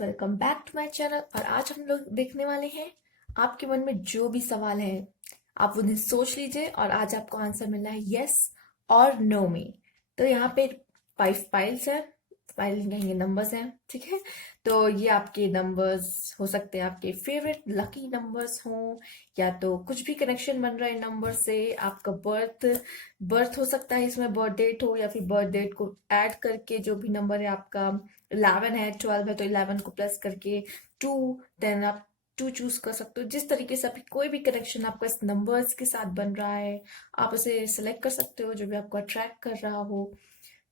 Welcome back to my channel. और आज हम लोग देखने वाले हैं आपके मन में जो भी सवाल है आप उन्हें सोच लीजिए और आज आपको आंसर मिलना है यस और नो में। तो यहाँ पे 5 फाइल्स है, फाइल कहेंगे नंबर्स हैं, ठीक है। तो ये आपके नंबर्स हो सकते हैं, आपके फेवरेट लकी नंबर्स हों या तो कुछ भी कनेक्शन बन रहा है नंबर से। आपका बर्थ बर्थ हो सकता है, इसमें बर्थ डेट हो या फिर बर्थ डेट को ऐड करके जो भी नंबर है आपका 11 है 12 है तो 11 को प्लस करके 2, देन आप 2 चूज कर सकते हो। जिस तरीके से आपकी कोई भी कनेक्शन आपका इस नंबर्स के साथ बन रहा है आप उसे सेलेक्ट कर सकते हो, जो भी आपको अट्रैक्ट कर रहा हो।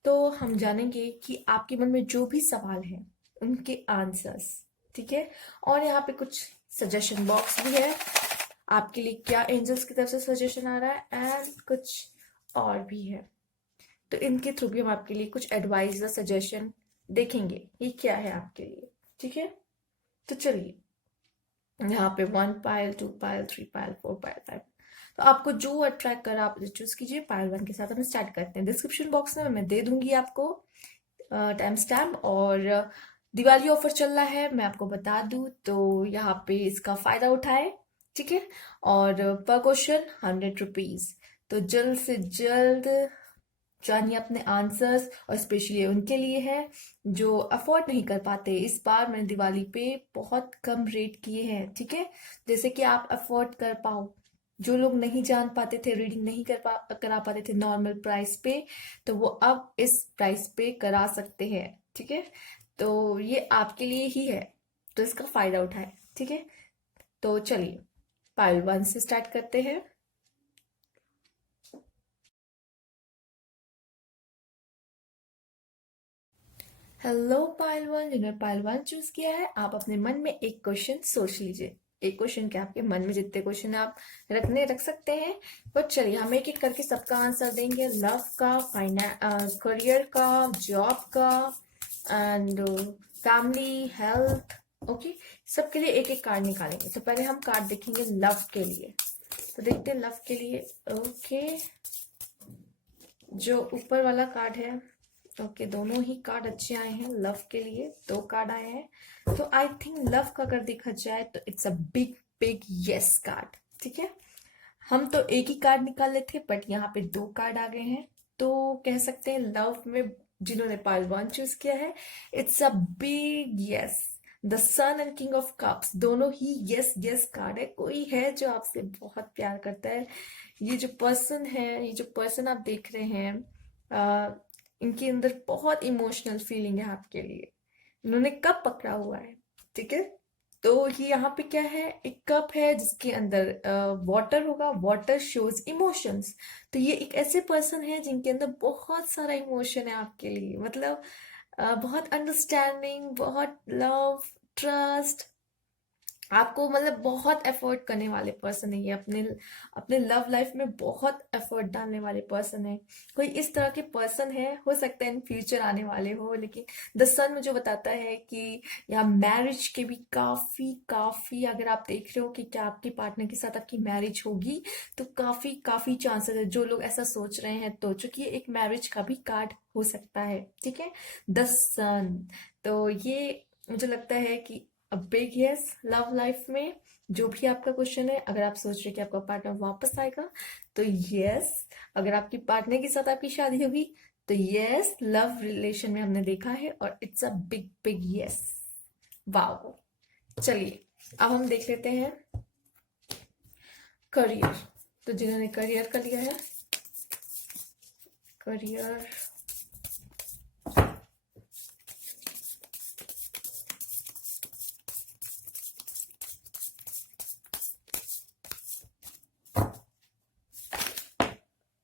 तो हम जानेंगे कि आपके मन में जो भी सवाल है उनके आंसर्स, ठीक है। और यहाँ पे कुछ सजेशन बॉक्स भी है आपके लिए, क्या एंजल्स की तरफ से सजेशन आ रहा है एंड कुछ और भी है। तो इनके थ्रू भी हम आपके लिए कुछ एडवाइस या सजेशन देखेंगे ये क्या है आपके लिए, ठीक है। तो चलिए, यहाँ पे 1 पायल 2 पायल 3 पायल 4 पायल 5, तो आपको जो अट्रैक्ट करा आप चूज कीजिए। पायल 1 के साथ हम स्टार्ट करते हैं। डिस्क्रिप्शन बॉक्स में मैं दे दूंगी आपको टाइम स्टैम्प, और दिवाली ऑफर चल रहा है मैं आपको बता दूं तो यहाँ पे इसका फायदा उठाए, ठीक है। और पर क्वेश्चन 100 रुपीज। तो जल्द से जल्द जानिए अपने आंसर्स, और स्पेशली उनके लिए है जो अफोर्ड नहीं कर पाते। इस बार मैंने दिवाली पे बहुत कम रेट किए हैं, ठीक है, जैसे कि आप अफोर्ड कर पाओ। जो लोग नहीं जान पाते थे, रीडिंग नहीं करा पाते थे नॉर्मल प्राइस पे, तो वो अब इस प्राइस पे करा सकते हैं, ठीक है। तो ये आपके लिए ही है, तो इसका फायदा उठाए, ठीक है। तो चलिए पाइल 1 से स्टार्ट करते हैं। हेलो पायल 1, जिन्होंने पायल 1 चूज किया है, आप अपने मन में एक क्वेश्चन सोच लीजिए। एक क्वेश्चन क्या, आपके मन में जितने क्वेश्चन आप रख सकते हैं। पर चलिए हम एक एक करके सबका आंसर देंगे। लव का, करियर का, जॉब का एंड फैमिली, हेल्थ, ओके। सबके लिए एक एक कार्ड निकालेंगे। तो पहले हम कार्ड देखेंगे लव के लिए। तो देखते हैं लव के लिए, ओके। जो ऊपर वाला कार्ड है, ओके, दोनों ही कार्ड अच्छे आए हैं। लव के लिए 2 कार्ड आए हैं, तो आई थिंक लव का अगर देखा जाए तो it's a big big yes card, ठीक है। हम तो एक ही कार्ड निकाल लेते बट यहाँ पे 2 कार्ड आ गए हैं, तो कह सकते हैं लव में जिन्होंने पाइल 1 चूज किया है it's a big yes. The sun and king of cups दोनों ही यस यस कार्ड है। कोई है जो आपसे बहुत प्यार करता है। ये जो पर्सन है, ये जो पर्सन आप देख रहे हैं, इनके अंदर बहुत इमोशनल फीलिंग है आपके लिए। इन्होंने कप पकड़ा हुआ है, ठीक है। तो ये यहाँ पे क्या है, एक कप है जिसके अंदर वाटर होगा। Water shows emotions. तो ये एक ऐसे पर्सन है जिनके अंदर बहुत सारा इमोशन है आपके लिए, मतलब बहुत अंडरस्टैंडिंग, बहुत लव, ट्रस्ट, आपको मतलब बहुत एफर्ट करने वाले पर्सन है ये। अपने अपने लव लाइफ में बहुत एफर्ट डालने वाले पर्सन है। कोई इस तरह के पर्सन है, हो सकता है इन फ्यूचर आने वाले हो। लेकिन द सन मुझे बताता है कि यहाँ मैरिज के भी काफी काफी, अगर आप देख रहे हो कि क्या आपके पार्टनर के साथ आपकी मैरिज होगी, तो काफी काफी चांसेस है। जो लोग ऐसा सोच रहे हैं, तो चूंकि ये एक मैरिज का भी कार्ड हो सकता है, ठीक है, द सन। तो ये मुझे लगता है कि बिग यस लव लाइफ में। जो भी आपका क्वेश्चन है, अगर आप सोच रहे हैं कि आपका पार्टनर वापस आएगा तो यस। अगर आपकी पार्टनर के साथ आपकी शादी होगी तो यस, लव रिलेशन में हमने देखा है और it's a big big yes. Wow. चलिए अब हम देख लेते हैं करियर। तो जिन्होंने करियर का लिया है, career,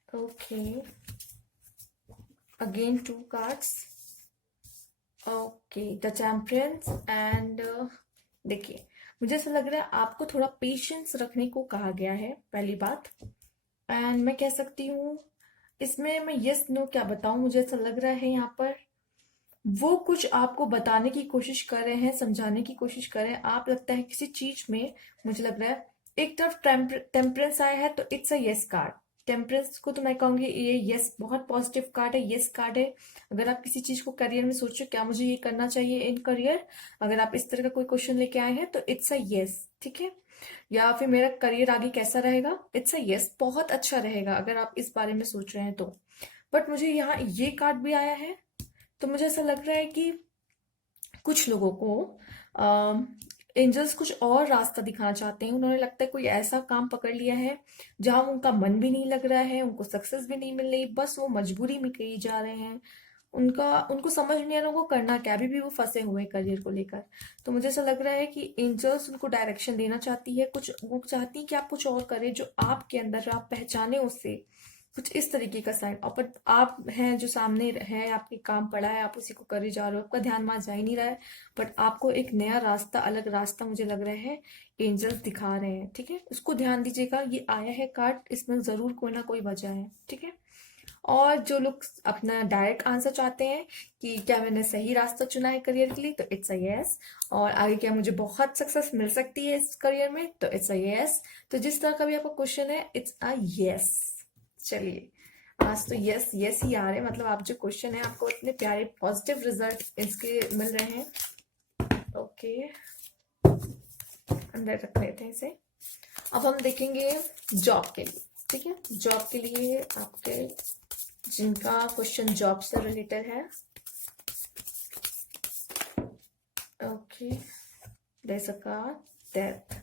okay, again 2 cards, okay, the champions and देखिए, मुझे ऐसा लग रहा है आपको थोड़ा पेशेंस रखने को कहा गया है, पहली बात। एंड मैं कह सकती हूँ इसमें मैं यस नो क्या बताऊं, मुझे ऐसा लग रहा है यहाँ पर वो कुछ आपको बताने की कोशिश कर रहे हैं, समझाने की कोशिश कर रहे हैं। आप लगता है किसी चीज में, मुझे लग रहा है एक तरफ टेम्परेंस आया है तो it's a yes card, temperance को तो मैं कहूँगी ये यस, बहुत पॉजिटिव कार्ड है, यस कार्ड है। अगर आप किसी चीज को करियर में सोचो क्या मुझे ये करना चाहिए इन करियर, अगर आप इस तरह का कोई क्वेश्चन लेके आए हैं तो इट्स अ यस, ठीक है। या फिर मेरा करियर आगे कैसा रहेगा, इट्स अ यस, बहुत अच्छा रहेगा अगर आप इस बारे में सोच रहे हैं तो। बट मुझे यहाँ ये कार्ड भी आया है, तो मुझे ऐसा लग रहा है कि कुछ लोगों को एंजल्स कुछ और रास्ता दिखाना चाहते हैं। उन्होंने लगता है कोई ऐसा काम पकड़ लिया है जहां उनका मन भी नहीं लग रहा है, उनको सक्सेस भी नहीं मिल रही, बस वो मजबूरी में कहीं जा रहे हैं। उनको समझ नहीं आ रहा उनको करना क्या, अभी भी वो फंसे हुए हैं करियर को लेकर। तो मुझे ऐसा लग रहा है कि एंजल्स उनको डायरेक्शन देना चाहती है, कुछ वो चाहती है कि आप कुछ और करें जो आपके अंदर आप पहचाने उसे, कुछ इस तरीके का साइन। और बट आप हैं जो सामने है, आपके काम पड़ा है, आप उसी को करे जा रहे हो, आपका ध्यान वहां जा ही नहीं रहा है। बट आपको एक नया रास्ता, अलग रास्ता मुझे लग रहा है एंजल्स दिखा रहे हैं, ठीक है। उसको ध्यान दीजिएगा, ये आया है कार्ड, इसमें जरूर कोई ना कोई वजह है, ठीक है। और जो लोग अपना डायरेक्ट आंसर चाहते हैं कि क्या मैंने सही रास्ता चुना है करियर के लिए, तो इट्स अ यस। और आगे क्या मुझे बहुत सक्सेस मिल सकती है इस करियर में, तो इट्स अ यस। तो जिस तरह का भी आपका क्वेश्चन है, इट्स अ यस। चलिए, आज तो यस यस ही आ रहे हैं, मतलब आप जो क्वेश्चन है आपको इतने प्यारे पॉजिटिव रिजल्ट इसके मिल रहे हैं। ओके, अंदर रख लेते हैं इसे। अब हम देखेंगे जॉब के लिए, ठीक है। जॉब के लिए आपके जिनका क्वेश्चन जॉब से रिलेटेड है, okay, there's a card, death,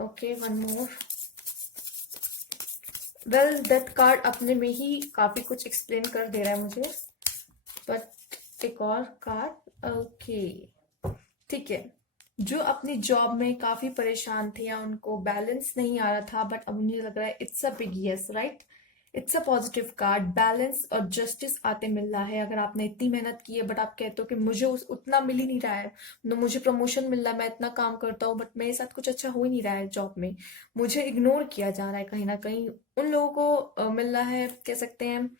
okay, one more। Well, death card अपने में ही काफी कुछ एक्सप्लेन कर दे रहा है मुझे, बट एक और कार्ड, ओके, ठीक है। जो अपनी जॉब में काफी परेशान थे या उनको बैलेंस नहीं आ रहा था, बट अब मुझे लग रहा है it's a big yes, right. It's a positive card, balance और जस्टिस आते मिल रहा है। अगर आपने इतनी मेहनत की है बट आप कहते हो कि मुझे उतना मिल ही नहीं रहा है, न मुझे प्रमोशन मिल रहा है, मैं इतना काम करता हूँ बट मेरे साथ कुछ अच्छा हो ही नहीं रहा है जॉब में, मुझे इग्नोर किया जा रहा है कहीं ना कहीं। उन लोगों को मिल रहा है, कह सकते हैं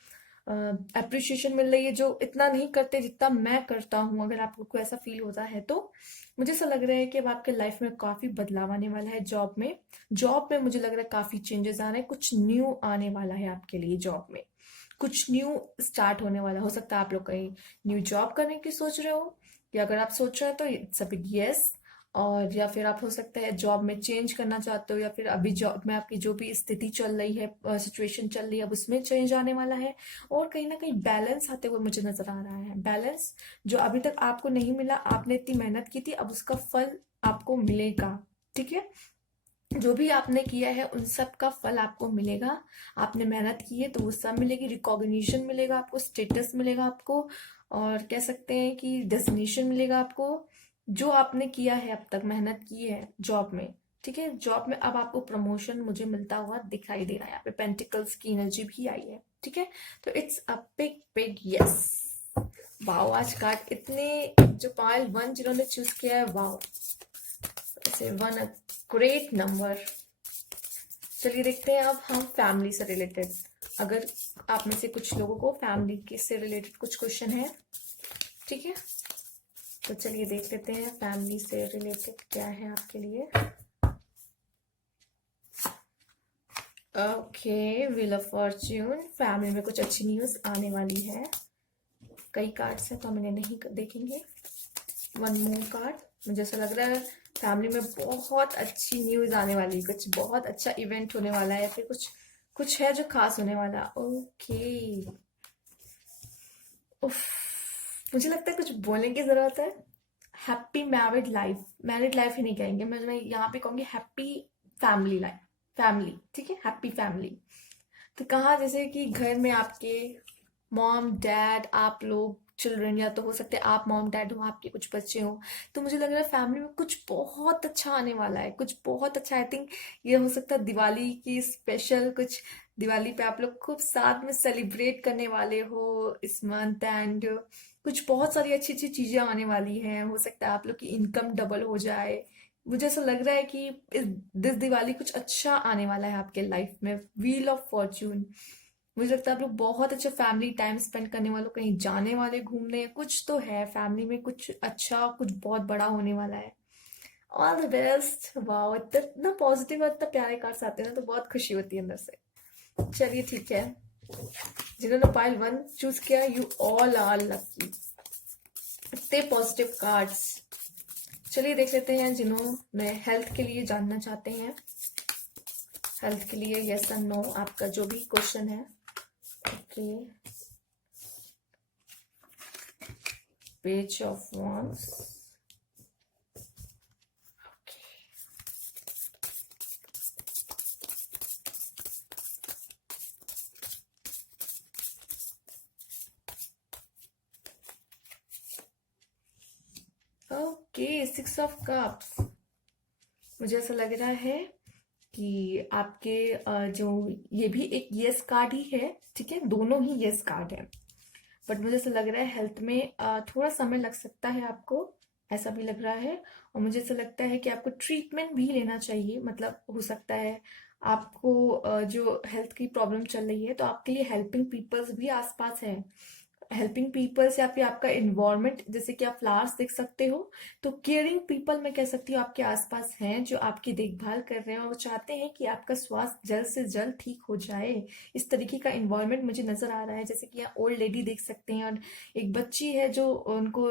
अप्रिशिएशन मिल रही है जो इतना नहीं करते जितना मैं करता हूँ। अगर आपको ऐसा फील होता है तो मुझे ऐसा लग रहा है कि अब आपके लाइफ में काफी बदलाव आने वाला है जॉब में। जॉब में मुझे लग रहा है काफी चेंजेस आ रहे हैं, कुछ न्यू आने वाला है आपके लिए जॉब में, कुछ न्यू स्टार्ट होने वाला। हो सकता है आप लोग कहीं न्यू जॉब करने की सोच रहे हो, या अगर आप सोच रहे हो तो इट्स अ बिग यस। और या फिर आप हो सकता है जॉब में चेंज करना चाहते हो, या फिर अभी जॉब में आपकी जो भी स्थिति चल रही है, सिचुएशन चल रही है, अब उसमें चेंज आने वाला है। और कहीं ना कहीं बैलेंस आते हुए मुझे नजर आ रहा है, बैलेंस जो अभी तक आपको नहीं मिला, आपने इतनी मेहनत की थी, अब उसका फल आपको मिलेगा, ठीक है। जो भी आपने किया है उन सब का फल आपको मिलेगा। आपने मेहनत की है तो वो सब मिलेगी, रिकॉग्निशन मिलेगा आपको, स्टेटस मिलेगा आपको, और कह सकते हैं कि डेजिग्नेशन मिलेगा आपको। जो आपने किया है अब तक, मेहनत की है जॉब में, ठीक है। जॉब में अब आपको प्रमोशन मुझे मिलता हुआ दिखाई दे रहा है, यहाँ पे पेंटिकल्स की एनर्जी भी आई है, ठीक है। तो it's a big big yes. Wow, आज कार्ड इतने, जो पायल वन जिन्होंने चूज किया है, वाओ, इसे वन अ ग्रेट नंबर। चलिए देखते हैं अब हम फैमिली से रिलेटेड, अगर आप में से कुछ लोगों को फैमिली के से रिलेटेड कुछ क्वेश्चन है, ठीक है। तो चलिए देख लेते हैं फैमिली से रिलेटेड क्या है आपके लिए। Okay, wheel of Fortune, family में कुछ अच्छी न्यूज आने वाली है। कई कार्ड्स हैं तो हम इन्हें नहीं देखेंगे। वन मोर कार्ड, मुझे ऐसा लग रहा है फैमिली में बहुत अच्छी न्यूज आने वाली है, कुछ बहुत अच्छा इवेंट होने वाला है, या फिर कुछ कुछ है जो खास होने वाला। ओके, उफ, मुझे लगता है कुछ बोलने की जरूरत है। Happy married life, married life ही नहीं कहेंगे, मैं यहाँ पे कहूंगी हैप्पी फैमिली लाइफ, फैमिली, ठीक है, हैप्पी फैमिली। तो कहाँ जैसे कि घर में आपके मॉम डैड, आप लोग चिल्ड्रन, या तो हो सकते हैं आप मॉम डैड हो, आपके कुछ बच्चे हो, तो मुझे लग रहा है फैमिली में कुछ बहुत अच्छा आने वाला है, कुछ बहुत अच्छा। आई थिंक ये हो सकता है दिवाली की स्पेशल कुछ, दिवाली पे आप लोग खूब साथ में सेलिब्रेट करने वाले हो इस मंथ, एंड कुछ बहुत सारी अच्छी अच्छी चीजें आने वाली हैं। हो सकता है आप लोग की इनकम डबल हो जाए। मुझे ऐसा लग रहा है कि दिस दिवाली कुछ अच्छा आने वाला है आपके लाइफ में, व्हील ऑफ फॉर्च्यून। मुझे लगता है आप लोग बहुत अच्छा फैमिली टाइम स्पेंड करने वालों, कहीं जाने वाले घूमने, कुछ तो है फैमिली में, कुछ अच्छा, कुछ बहुत बड़ा होने वाला है। All the best. वाओ, इतना पॉजिटिव और इतना प्यारे कार्ड्स आते हैं ना, तो बहुत खुशी होती है अंदर से। चलिए ठीक है, जिन्होंने पाइल 1 चूज किया, यू ऑल आर लकी। इतने पॉजिटिव कार्ड्स। चलिए देख लेते हैं जिन्होंने हेल्थ के लिए जानना चाहते हैं, हेल्थ के लिए यस और नो आपका जो भी क्वेश्चन है। Okay, page of wands। Okay, 6 of cups. मुझे ऐसा लग रहा है कि आपके जो ये भी एक यस कार्ड ही है, ठीक है, दोनों ही यस कार्ड है, बट मुझे ऐसा लग रहा है हेल्थ में थोड़ा समय लग सकता है आपको, ऐसा भी लग रहा है। और मुझे ऐसा लगता है कि आपको ट्रीटमेंट भी लेना चाहिए, मतलब हो सकता है आपको जो हेल्थ की प्रॉब्लम चल रही है, तो आपके लिए हेल्पिंग पीपल्स भी आसपास है। हेल्पिंग पीपल्स या फिर आपका इन्वायरमेंट, जैसे कि आप फ्लावर्स देख सकते हो, तो केयरिंग पीपल मैं कह सकती हूँ आपके आसपास हैं, जो आपकी देखभाल कर रहे हैं और वो चाहते हैं कि आपका स्वास्थ्य जल्द से जल्द ठीक हो जाए। इस तरीके का इन्वायरमेंट मुझे नजर आ रहा है। जैसे कि यहाँ ओल्ड लेडी देख सकते हैं और एक बच्ची है जो उनको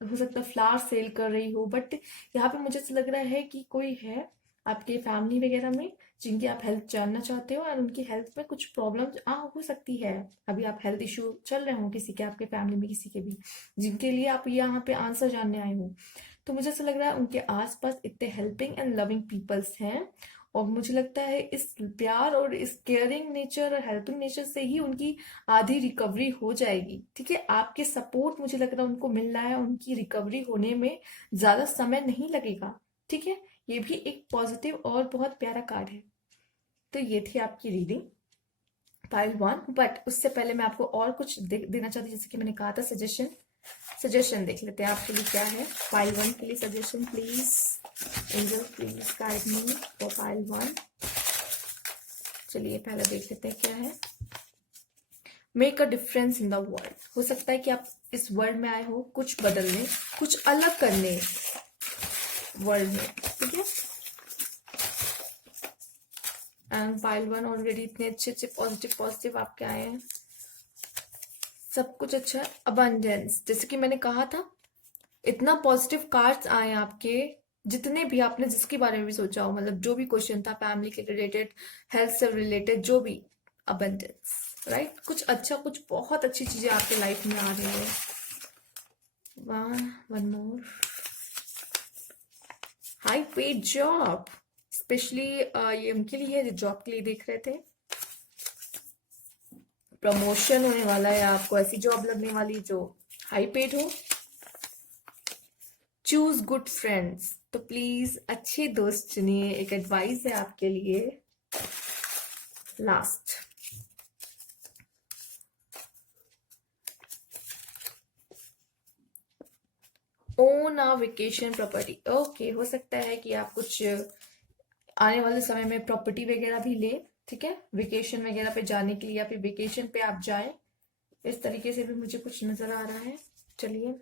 हो सकता है फ्लावर सेल कर रही हो, बट यहाँ पे मुझे ऐसा लग रहा है कि कोई है आपके फैमिली वगैरह में जिनकी आप हेल्थ जानना चाहते हो, और उनकी हेल्थ में कुछ प्रॉब्लम हो सकती है। अभी आप हेल्थ इशू चल रहे हो किसी के, आपके फैमिली में किसी के भी, जिनके लिए आप यहाँ पे आंसर जानने आए हो। तो मुझे ऐसा लग रहा है उनके आसपास इतने हेल्पिंग एंड लविंग पीपल्स हैं, और मुझे लगता है इस प्यार और इस केयरिंग नेचर और हेल्पिंग नेचर से ही उनकी आधी रिकवरी हो जाएगी। ठीक है, आपके सपोर्ट मुझे लग रहा है उनको मिल रहा है, उनकी रिकवरी होने में ज्यादा समय नहीं लगेगा। ठीक है, ये भी एक पॉजिटिव और बहुत प्यारा कार्ड है। तो ये थी आपकी रीडिंग पाइल 1, बट उससे पहले मैं आपको और कुछ देना चाहती हूँ, जैसे कि मैंने कहा था सजेशन। सजेशन देख लेते हैं आपके लिए क्या है पाइल 1 के लिए suggestion. Please angel please guide me for pile 1। चलिए पहले देख लेते हैं क्या है। Make a difference in the world. हो सकता है कि आप इस वर्ल्ड में आए हो कुछ बदलने, कुछ अलग करने वर्ल्ड में। ठीक है, एंड पाइल 1 ऑलरेडी इतने अच्छे अच्छे पॉजिटिव पॉजिटिव आपके आए हैं, सब कुछ अच्छा है। अबंडेंस, जैसे कि मैंने कहा था, इतना पॉजिटिव कार्ड्स आए हैं आपके, जितने भी आपने जिसके बारे में भी सोचा हो, मतलब जो भी क्वेश्चन था फैमिली के रिलेटेड, हेल्थ से रिलेटेड, जो भी, अबंडेंस, राइट। कुछ अच्छा, कुछ बहुत अच्छी चीजें आपके लाइफ में आ रही है। One more, high paid job, specially ये उनके लिए है जो जॉब के लिए देख रहे थे। प्रमोशन होने वाला है, आपको ऐसी जॉब लगने वाली जो हाई पेड हो। चूज गुड फ्रेंड्स, तो प्लीज अच्छे दोस्त चुनिए, एक एडवाइस है आपके लिए। Last, own a vacation property. Okay, हो सकता है कि आप कुछ आने वाले समय में प्रॉपर्टी वगैरह भी ले, ठीक है, वेकेशन वगैरह पे जाने के लिए, या फिर वेकेशन पे आप जाएं, इस तरीके से भी मुझे कुछ नजर आ रहा है। चलिए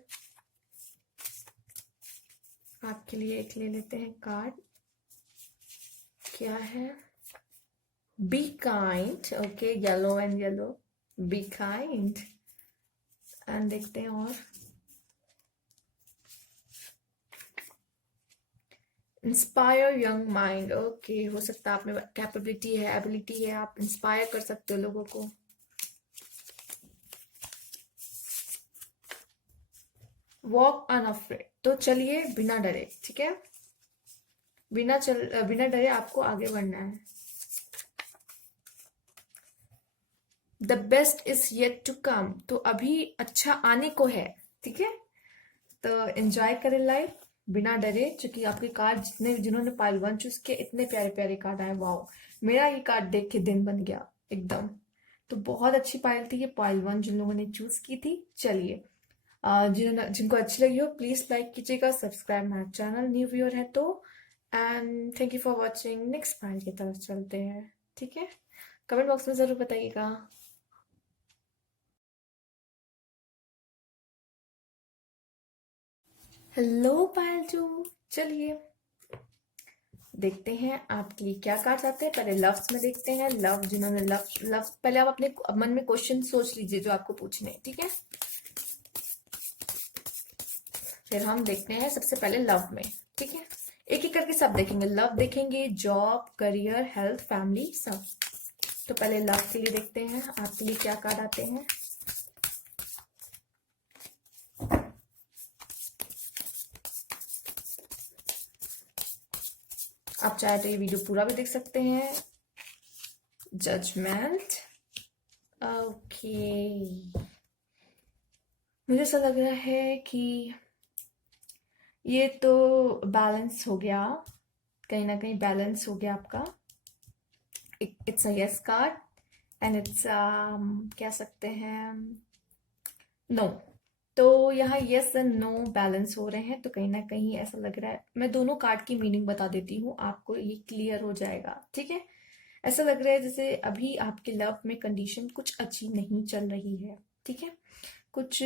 आपके लिए एक ले लेते हैं कार्ड, क्या है। Be kind, okay, yellow and yellow, be kind. And देखते हैं और इंस्पायर यंग माइंड। ओके, हो सकता है आप में कैपेबिलिटी है, एबिलिटी है, आप इंस्पायर कर सकते हो लोगों को। वॉक अनअफ्रेड, तो चलिए बिना डरे, ठीक है, बिना डरे आपको आगे बढ़ना है। The best is yet to come, तो अभी अच्छा आने को है, ठीक है, तो एंजॉय करें लाइफ बिना डरे। क्योंकि आपके कार्ड जिन्होंने पाइल 1 चूज किया, इतने प्यारे प्यारे कार्ड आए, वाओ, मेरा ये कार्ड देख के दिन बन गया एकदम। तो बहुत अच्छी पाइल थी ये पाइल 1 जिन लोगों ने चूज की थी। चलिए जिनको अच्छी लगी हो प्लीज लाइक कीजिएगा, subscribe my channel, new viewer है तो। And thank you for watching. Next pile की तरफ चलते हैं, ठीक है, कमेंट बॉक्स में जरूर बताइएगा। हेलो पायल 2, चलिए देखते हैं आपके लिए क्या कार्ड्स आते हैं। पहले लव्स में देखते हैं। लव, जिन्होंने लव लव पहले आप अपने मन में क्वेश्चन सोच लीजिए जो आपको पूछने हैं, ठीक है। फिर हम देखते हैं सबसे पहले लव में, ठीक है। एक एक करके सब देखेंगे। लव देखेंगे, जॉब, करियर, हेल्थ, फैमिली, सब। तो पहले लव के लिए देखते हैं आपके लिए क्या कार्ड आते हैं। आप चाहे तो ये वीडियो पूरा भी देख सकते हैं। Judgment, okay. मुझे ऐसा लग रहा है कि ये तो बैलेंस हो गया, कहीं ना कहीं बैलेंस हो गया आपका। It's a yes card and it's कह सकते हैं नो। तो यहाँ यस एंड नो बैलेंस हो रहे हैं, तो कहीं ना कहीं ऐसा लग रहा है। मैं दोनों कार्ड की मीनिंग बता देती हूँ, आपको ये क्लियर हो जाएगा, ठीक है। ऐसा लग रहा है जैसे अभी आपके लव में कंडीशन कुछ अच्छी नहीं चल रही है, ठीक है। कुछ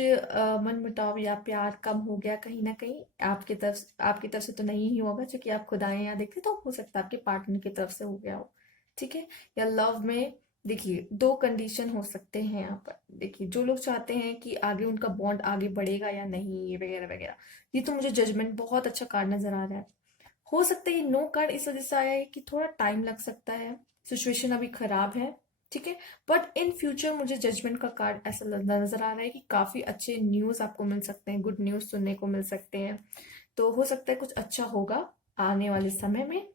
मनमुटाव या प्यार कम हो गया कहीं ना कहीं आपकी तरफ से तो नहीं ही होगा, क्योंकि आप खुद आए यहाँ देखे, तो हो सकता है आपके पार्टनर की तरफ से हो गया हो, ठीक है। या लव में देखिए दो कंडीशन हो सकते हैं यहाँ पर। देखिए जो लोग चाहते हैं कि आगे उनका बॉन्ड आगे बढ़ेगा या नहीं, ये वगैरह वगैरह। ये तो मुझे जजमेंट बहुत अच्छा कार्ड नजर आ रहा है। हो सकता है ये नो कार्ड इस वजह से आया है कि थोड़ा टाइम लग सकता है, सिचुएशन अभी खराब है, ठीक है। बट इन फ्यूचर मुझे जजमेंट का कार्ड ऐसा नजर आ रहा है कि काफी अच्छे न्यूज आपको मिल सकते हैं, गुड न्यूज सुनने को मिल सकते हैं। तो हो सकता है कुछ अच्छा होगा आने वाले समय में।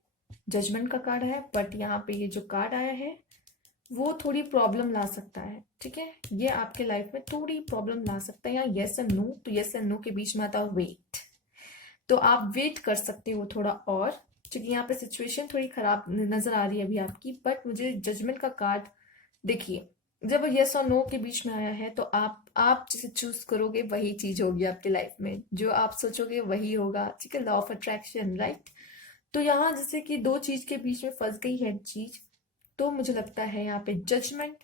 जजमेंट का कार्ड है, बट यहाँ पे ये जो कार्ड आया है वो थोड़ी प्रॉब्लम ला सकता है, ठीक है। ये आपके लाइफ में थोड़ी प्रॉब्लम ला सकता है। यहाँ यस एंड नो, तो यस एंड नो के बीच में आता है वेट। तो आप वेट कर सकते हो थोड़ा और, क्योंकि यहाँ पे सिचुएशन थोड़ी खराब नजर आ रही है अभी आपकी। बट मुझे जजमेंट का कार्ड देखिए, जब यस और नो के बीच में आया है तो आप जिसे चूज करोगे वही चीज होगी आपकी लाइफ में, जो आप सोचोगे वही होगा, ठीक है। Law of attraction, right. तो यहाँ जैसे कि दो चीज के बीच में फंस गई है चीज, तो मुझे लगता है यहाँ पे जजमेंट,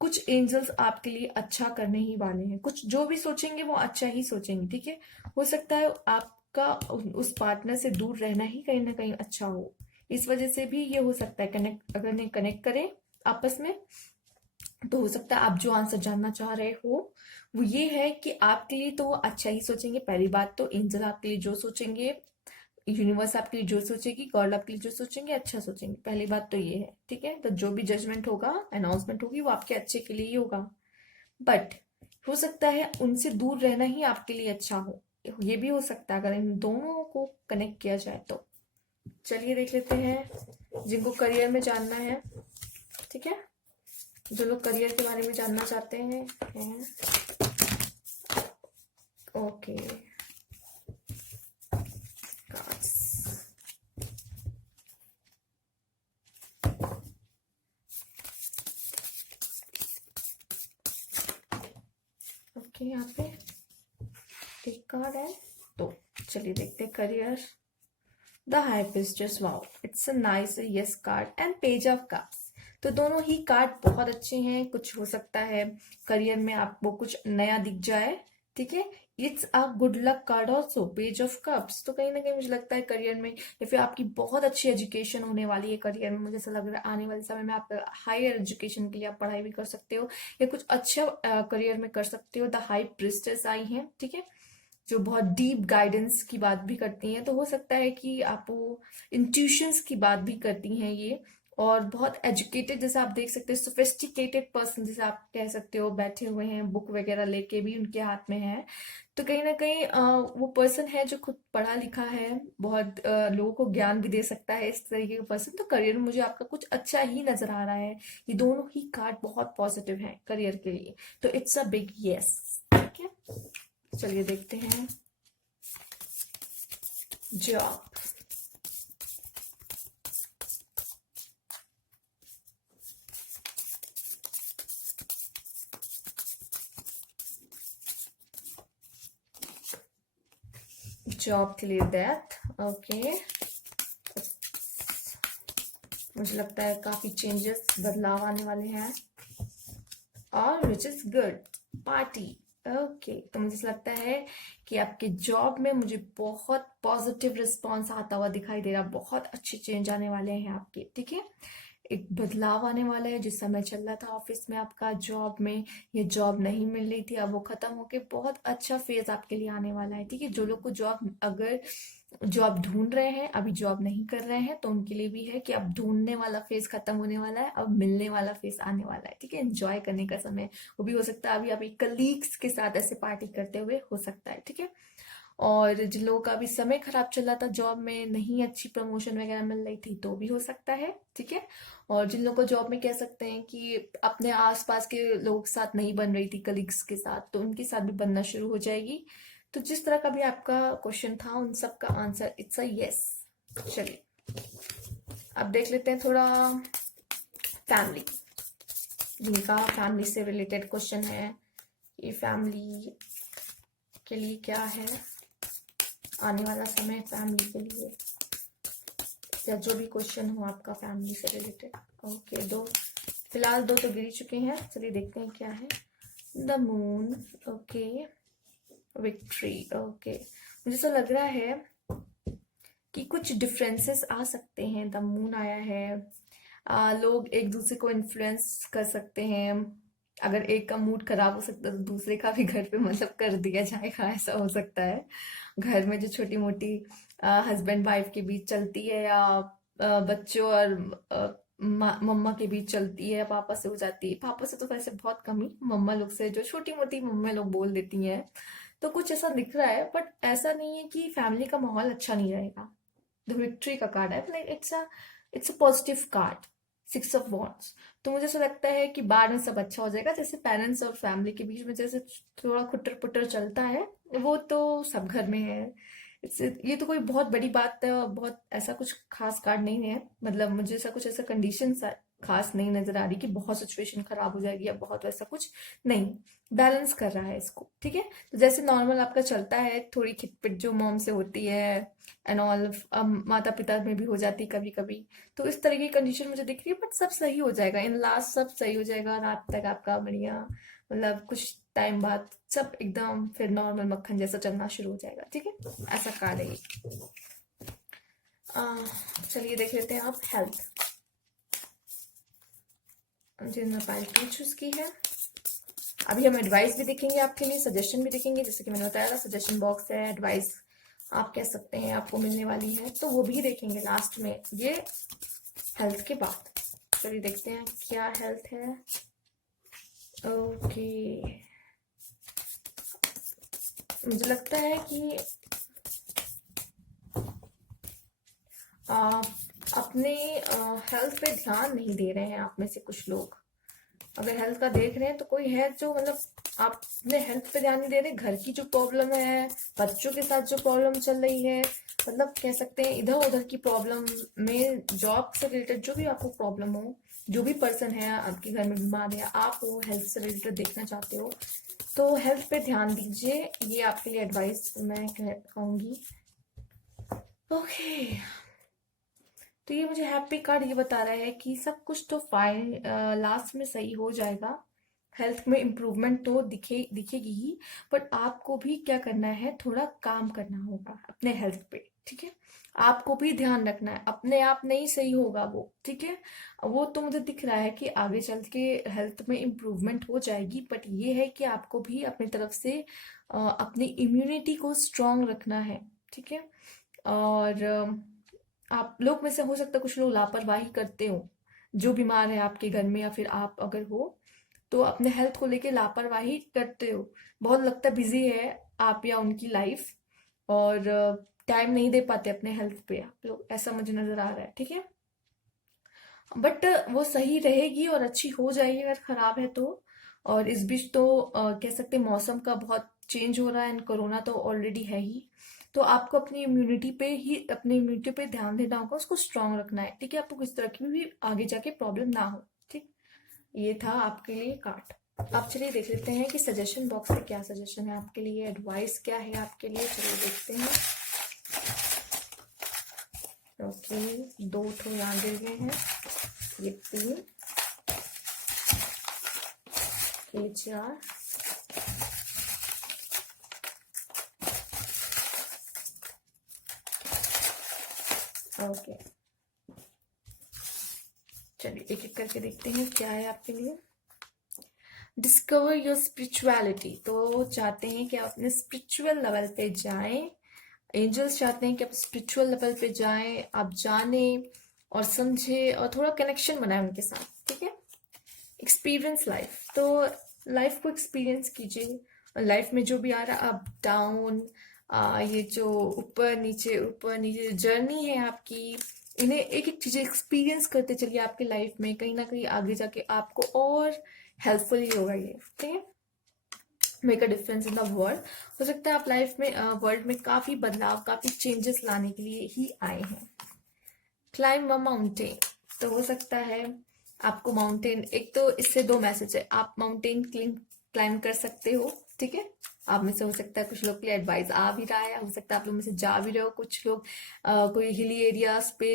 कुछ एंजल्स आपके लिए अच्छा करने ही वाले हैं। कुछ जो भी सोचेंगे वो अच्छा ही सोचेंगे, ठीक है। हो सकता है आपका उस पार्टनर से दूर रहना ही कहीं ना कहीं अच्छा हो, इस वजह से भी ये हो सकता है। कनेक्ट अगर नहीं कनेक्ट करें आपस में, तो हो सकता है आप जो आंसर जानना चाह रहे हो वो ये है कि आपके लिए तो वो अच्छा ही सोचेंगे। पहली बात तो एंजल आपके लिए जो सोचेंगे, यूनिवर्स आपके लिए जो सोचेगी, गॉड आपके लिए जो सोचेंगे अच्छा सोचेंगे। पहली बात तो ये है, ठीक है। तो जो भी जजमेंट होगा, अनाउंसमेंट होगी, वो आपके अच्छे के लिए ही होगा। बट हो सकता है उनसे दूर रहना ही आपके लिए अच्छा हो, ये भी हो सकता है अगर इन दोनों को कनेक्ट किया जाए तो। चलिए देख लेते हैं जिनको करियर में जानना है, ठीक है। जो लोग करियर के बारे में जानना चाहते हैं, ओके कार्ड्स। ओके यहाँ पे एक कार्ड है, तो चलिए देखते हैं career. The high priestess, wow, it's a nice yes card and page of cups. तो दोनों ही कार्ड बहुत अच्छे हैं। कुछ हो सकता है करियर में आपको कुछ नया दिख जाए, ठीक है। It's a good luck card also, page of cups. तो कहीं ना कहीं मुझे लगता है करियर में या फिर आपकी बहुत अच्छी एजुकेशन होने वाली है करियर में। मुझे ऐसा लग रहा है आने वाले समय में आप हायर एजुकेशन के लिए आप पढ़ाई भी कर सकते हो या कुछ अच्छा करियर में कर सकते हो। द हाई प्रिस्टेस आई है, ठीक है, जो बहुत डीप गाइडेंस की बात भी करती हैं। तो हो सकता है कि आप वो इंट्यूशंस की बात भी करती हैं ये, और बहुत एजुकेटेड, जैसे आप देख सकते हो सोफिस्टिकेटेड पर्सन जैसे आप कह सकते हो, बैठे हुए हैं, बुक वगैरह लेके भी उनके हाथ में है। तो कहीं ना कहीं वो पर्सन है जो खुद पढ़ा लिखा है, बहुत लोगों को ज्ञान भी दे सकता है, इस तरीके का पर्सन। तो करियर में मुझे आपका कुछ अच्छा ही नजर आ रहा है। ये दोनों ही कार्ड बहुत पॉजिटिव हैं करियर के लिए, तो इट्स अ बिग यस, ठीक है। चलिए देखते हैं जॉब। जॉब के लिए डेथ, ओके। मुझे लगता है काफी चेंजेस, बदलाव आने वाले हैं, और which is good, party, okay, तो मुझे ऐसा लगता है कि आपके जॉब में मुझे बहुत पॉजिटिव रिस्पॉन्स आता हुआ दिखाई दे रहा, बहुत अच्छे चेंज आने वाले हैं आपके, ठीक है। एक बदलाव आने वाला है, जिस समय चल रहा था ऑफिस में आपका, जॉब में ये जॉब नहीं मिल रही थी, अब वो खत्म होके बहुत अच्छा फेज आपके लिए आने वाला है, ठीक है। जो लोग को जॉब, अगर जॉब ढूंढ रहे हैं, अभी जॉब नहीं कर रहे हैं, तो उनके लिए भी है कि अब ढूंढने वाला फेज खत्म होने वाला है, अब मिलने वाला फेज आने वाला है, ठीक है। एंजॉय करने का समय, वो भी हो सकता है अभी आप एक कलीग्स के साथ ऐसे पार्टी करते हुए, हो सकता है, ठीक है। और जिन लोगों का अभी समय खराब चल रहा था, जॉब में नहीं अच्छी प्रमोशन वगैरह मिल रही थी, तो भी हो सकता है, ठीक है। और जिन लोगों को जॉब में कह सकते हैं कि अपने आसपास के लोगों के साथ नहीं बन रही थी, कलीग्स के साथ, तो उनके साथ भी बनना शुरू हो जाएगी। तो जिस तरह का भी आपका क्वेश्चन था, उन सब का आंसर इट्स अ यस। चलिए अब देख लेते हैं थोड़ा फैमिली, जिनका फैमिली से रिलेटेड क्वेश्चन है, ये फैमिली के लिए क्या है आने वाला समय, फैमिली के लिए, या जो भी क्वेश्चन हो आपका फैमिली से रिलेटेड। ओके, दो फिलहाल दो तो गिर ही चुके हैं, चलिए देखते हैं क्या है। The moon, okay, victory, okay. मुझे तो लग रहा है कि कुछ डिफरेंसेस आ सकते हैं, द मून आया है, लोग एक दूसरे को इन्फ्लुएंस कर सकते हैं, अगर एक का मूड खराब हो सकता है तो दूसरे का भी घर पे मतलब कर दिया जाएगा, ऐसा हो सकता है। घर में जो छोटी मोटी हस्बैंड वाइफ के बीच चलती है, या बच्चों और मम्मा के बीच चलती है, पापा से हो जाती है, पापा से तो वैसे बहुत कम ही, मम्मा लोग से जो छोटी मोटी मम्मा लोग बोल देती हैं, तो कुछ ऐसा दिख रहा है। बट ऐसा नहीं है कि फैमिली का माहौल अच्छा नहीं रहेगा। द विक्ट्री का कार्ड है, like it's a positive card, 6 of wands. तो मुझे ऐसा लगता है कि बाद में सब अच्छा हो जाएगा। जैसे पेरेंट्स और फैमिली के बीच में जैसे थोड़ा खुटर पुटर चलता है, वो तो सब घर में है। ये तो कोई बहुत बड़ी बात है, और बहुत ऐसा कुछ खास कार्ड नहीं है, मतलब मुझे ऐसा कुछ ऐसा कंडीशन खास नहीं नजर आ रही कि बहुत सिचुएशन खराब हो जाएगी या बहुत वैसा कुछ नहीं। बैलेंस कर रहा है इसको, ठीक है। तो जैसे नॉर्मल आपका चलता है, थोड़ी खिटपिट जो मॉम से होती है एंड ऑल, माता पिता में भी हो जाती कभी कभी, तो इस तरह की कंडीशन मुझे दिख रही है। बट सब सही हो जाएगा, इन लास्ट सब सही हो जाएगा, रात तक आपका बढ़िया, मतलब कुछ टाइम बाद सब एकदम फिर नॉर्मल मक्खन जैसा चलना शुरू हो जाएगा, ठीक है। ऐसा कार्ड है ये। चलिए देख लेते हैं आप हेल्थ, जिन्होंने पाइल चूज की है। अभी हम एडवाइस भी देखेंगे आपके लिए, सजेशन भी देखेंगे, जैसे कि मैंने बताया था सजेशन बॉक्स है, एडवाइस आप कह सकते हैं आपको मिलने वाली है, तो वो भी देखेंगे लास्ट में, ये हेल्थ के बाद। चलिए देखते हैं क्या हेल्थ है। ओके, मुझे लगता है कि आप अपने हेल्थ पे ध्यान नहीं दे रहे हैं, आप में से कुछ लोग अगर हेल्थ का देख रहे हैं तो कोई है जो, मतलब आप अपने हेल्थ पे ध्यान नहीं दे रहे, घर की जो प्रॉब्लम है, बच्चों के साथ जो प्रॉब्लम चल रही है, मतलब कह सकते हैं इधर उधर की प्रॉब्लम में, जॉब से रिलेटेड जो भी आपको प्रॉब्लम हो, जो भी पर्सन है आपके घर में बीमार है, आप वो हेल्थ से रिलेटेड देखना चाहते हो, तो हेल्थ पे ध्यान दीजिए, ये आपके लिए एडवाइस मैं कहूंगी। ओके, तो ये मुझे हैप्पी कार्ड ये बता रहा है कि सब कुछ तो फाइन, लास्ट में सही हो जाएगा। हेल्थ में इम्प्रूवमेंट तो दिखेगी ही, बट आपको भी क्या करना है, थोड़ा काम करना होगा अपने हेल्थ पे, ठीक है। आपको भी ध्यान रखना है, अपने आप नहीं सही होगा वो, ठीक है। वो तो मुझे दिख रहा है कि आगे चल के हेल्थ में इम्प्रूवमेंट हो जाएगी, बट ये है कि आपको भी अपनी तरफ से अपनी इम्यूनिटी को स्ट्रांग रखना है, ठीक है। और आप लोग में से हो सकता है कुछ लोग लापरवाही करते हो, जो बीमार है आपके घर में, या फिर आप अगर हो तो अपने हेल्थ को लेके लापरवाही करते हो, बहुत लगता है बिजी है आप या उनकी लाइफ, और टाइम नहीं दे पाते अपने हेल्थ पे आप लोग, ऐसा मुझे नजर आ रहा है, ठीक है। बट वो सही रहेगी और अच्छी हो जाएगी अगर खराब है तो। और इस बीच तो कह सकते हैं मौसम का बहुत चेंज हो रहा है, एंड कोरोना तो ऑलरेडी है ही, तो आपको अपनी इम्यूनिटी पे ध्यान देना होगा, उसको स्ट्रांग रखना है, ठीक है। आपको किस तरह की भी आगे जाके प्रॉब्लम ना हो, ठीक। ये था आपके लिए कार्ड। अब चलिए देख लेते हैं कि सजेशन बॉक्स में क्या सजेशन है आपके लिए, एडवाइस क्या है आपके लिए, चलिए देखते हैं। ओके, 2 तो यहाँ दे गए हैं, ये 3, ये 4, ओके, चलिए एक एक करके देखते हैं क्या है आपके लिए। डिस्कवर योर स्पिरिचुअलिटी, तो चाहते हैं कि आप अपने स्पिरिचुअल लेवल पे जाएं। एंजल्स चाहते हैं कि आप स्पिरिचुअल लेवल पे जाएं, आप जाने और समझे और थोड़ा कनेक्शन बनाए उनके साथ, ठीक है। एक्सपीरियंस लाइफ, तो लाइफ को एक्सपीरियंस कीजिए। लाइफ में जो भी आ रहा अप डाउन, ये जो ऊपर नीचे जर्नी है आपकी, इन्हें एक एक चीजें एक्सपीरियंस करते चलिए आपकी लाइफ में, कहीं ना कहीं आगे जाके आपको और हेल्पफुल ही होगा ये, ठीक है। Make a difference in the world, हो सकता है आप लाइफ में वर्ल्ड में काफी बदलाव, काफी चेंजेस लाने के लिए ही आए हैं। क्लाइंब अ माउंटेन, तो हो सकता है आपको माउंटेन, एक तो इससे दो मैसेज है, आप माउंटेन क्लाइंब कर सकते हो, ठीक है। आप में से हो सकता है कुछ लोग के लिए एडवाइस आ भी रहा है, हो सकता है आप लोग में से जा भी रहे हो, कुछ लोग कोई हिली एरियाज पे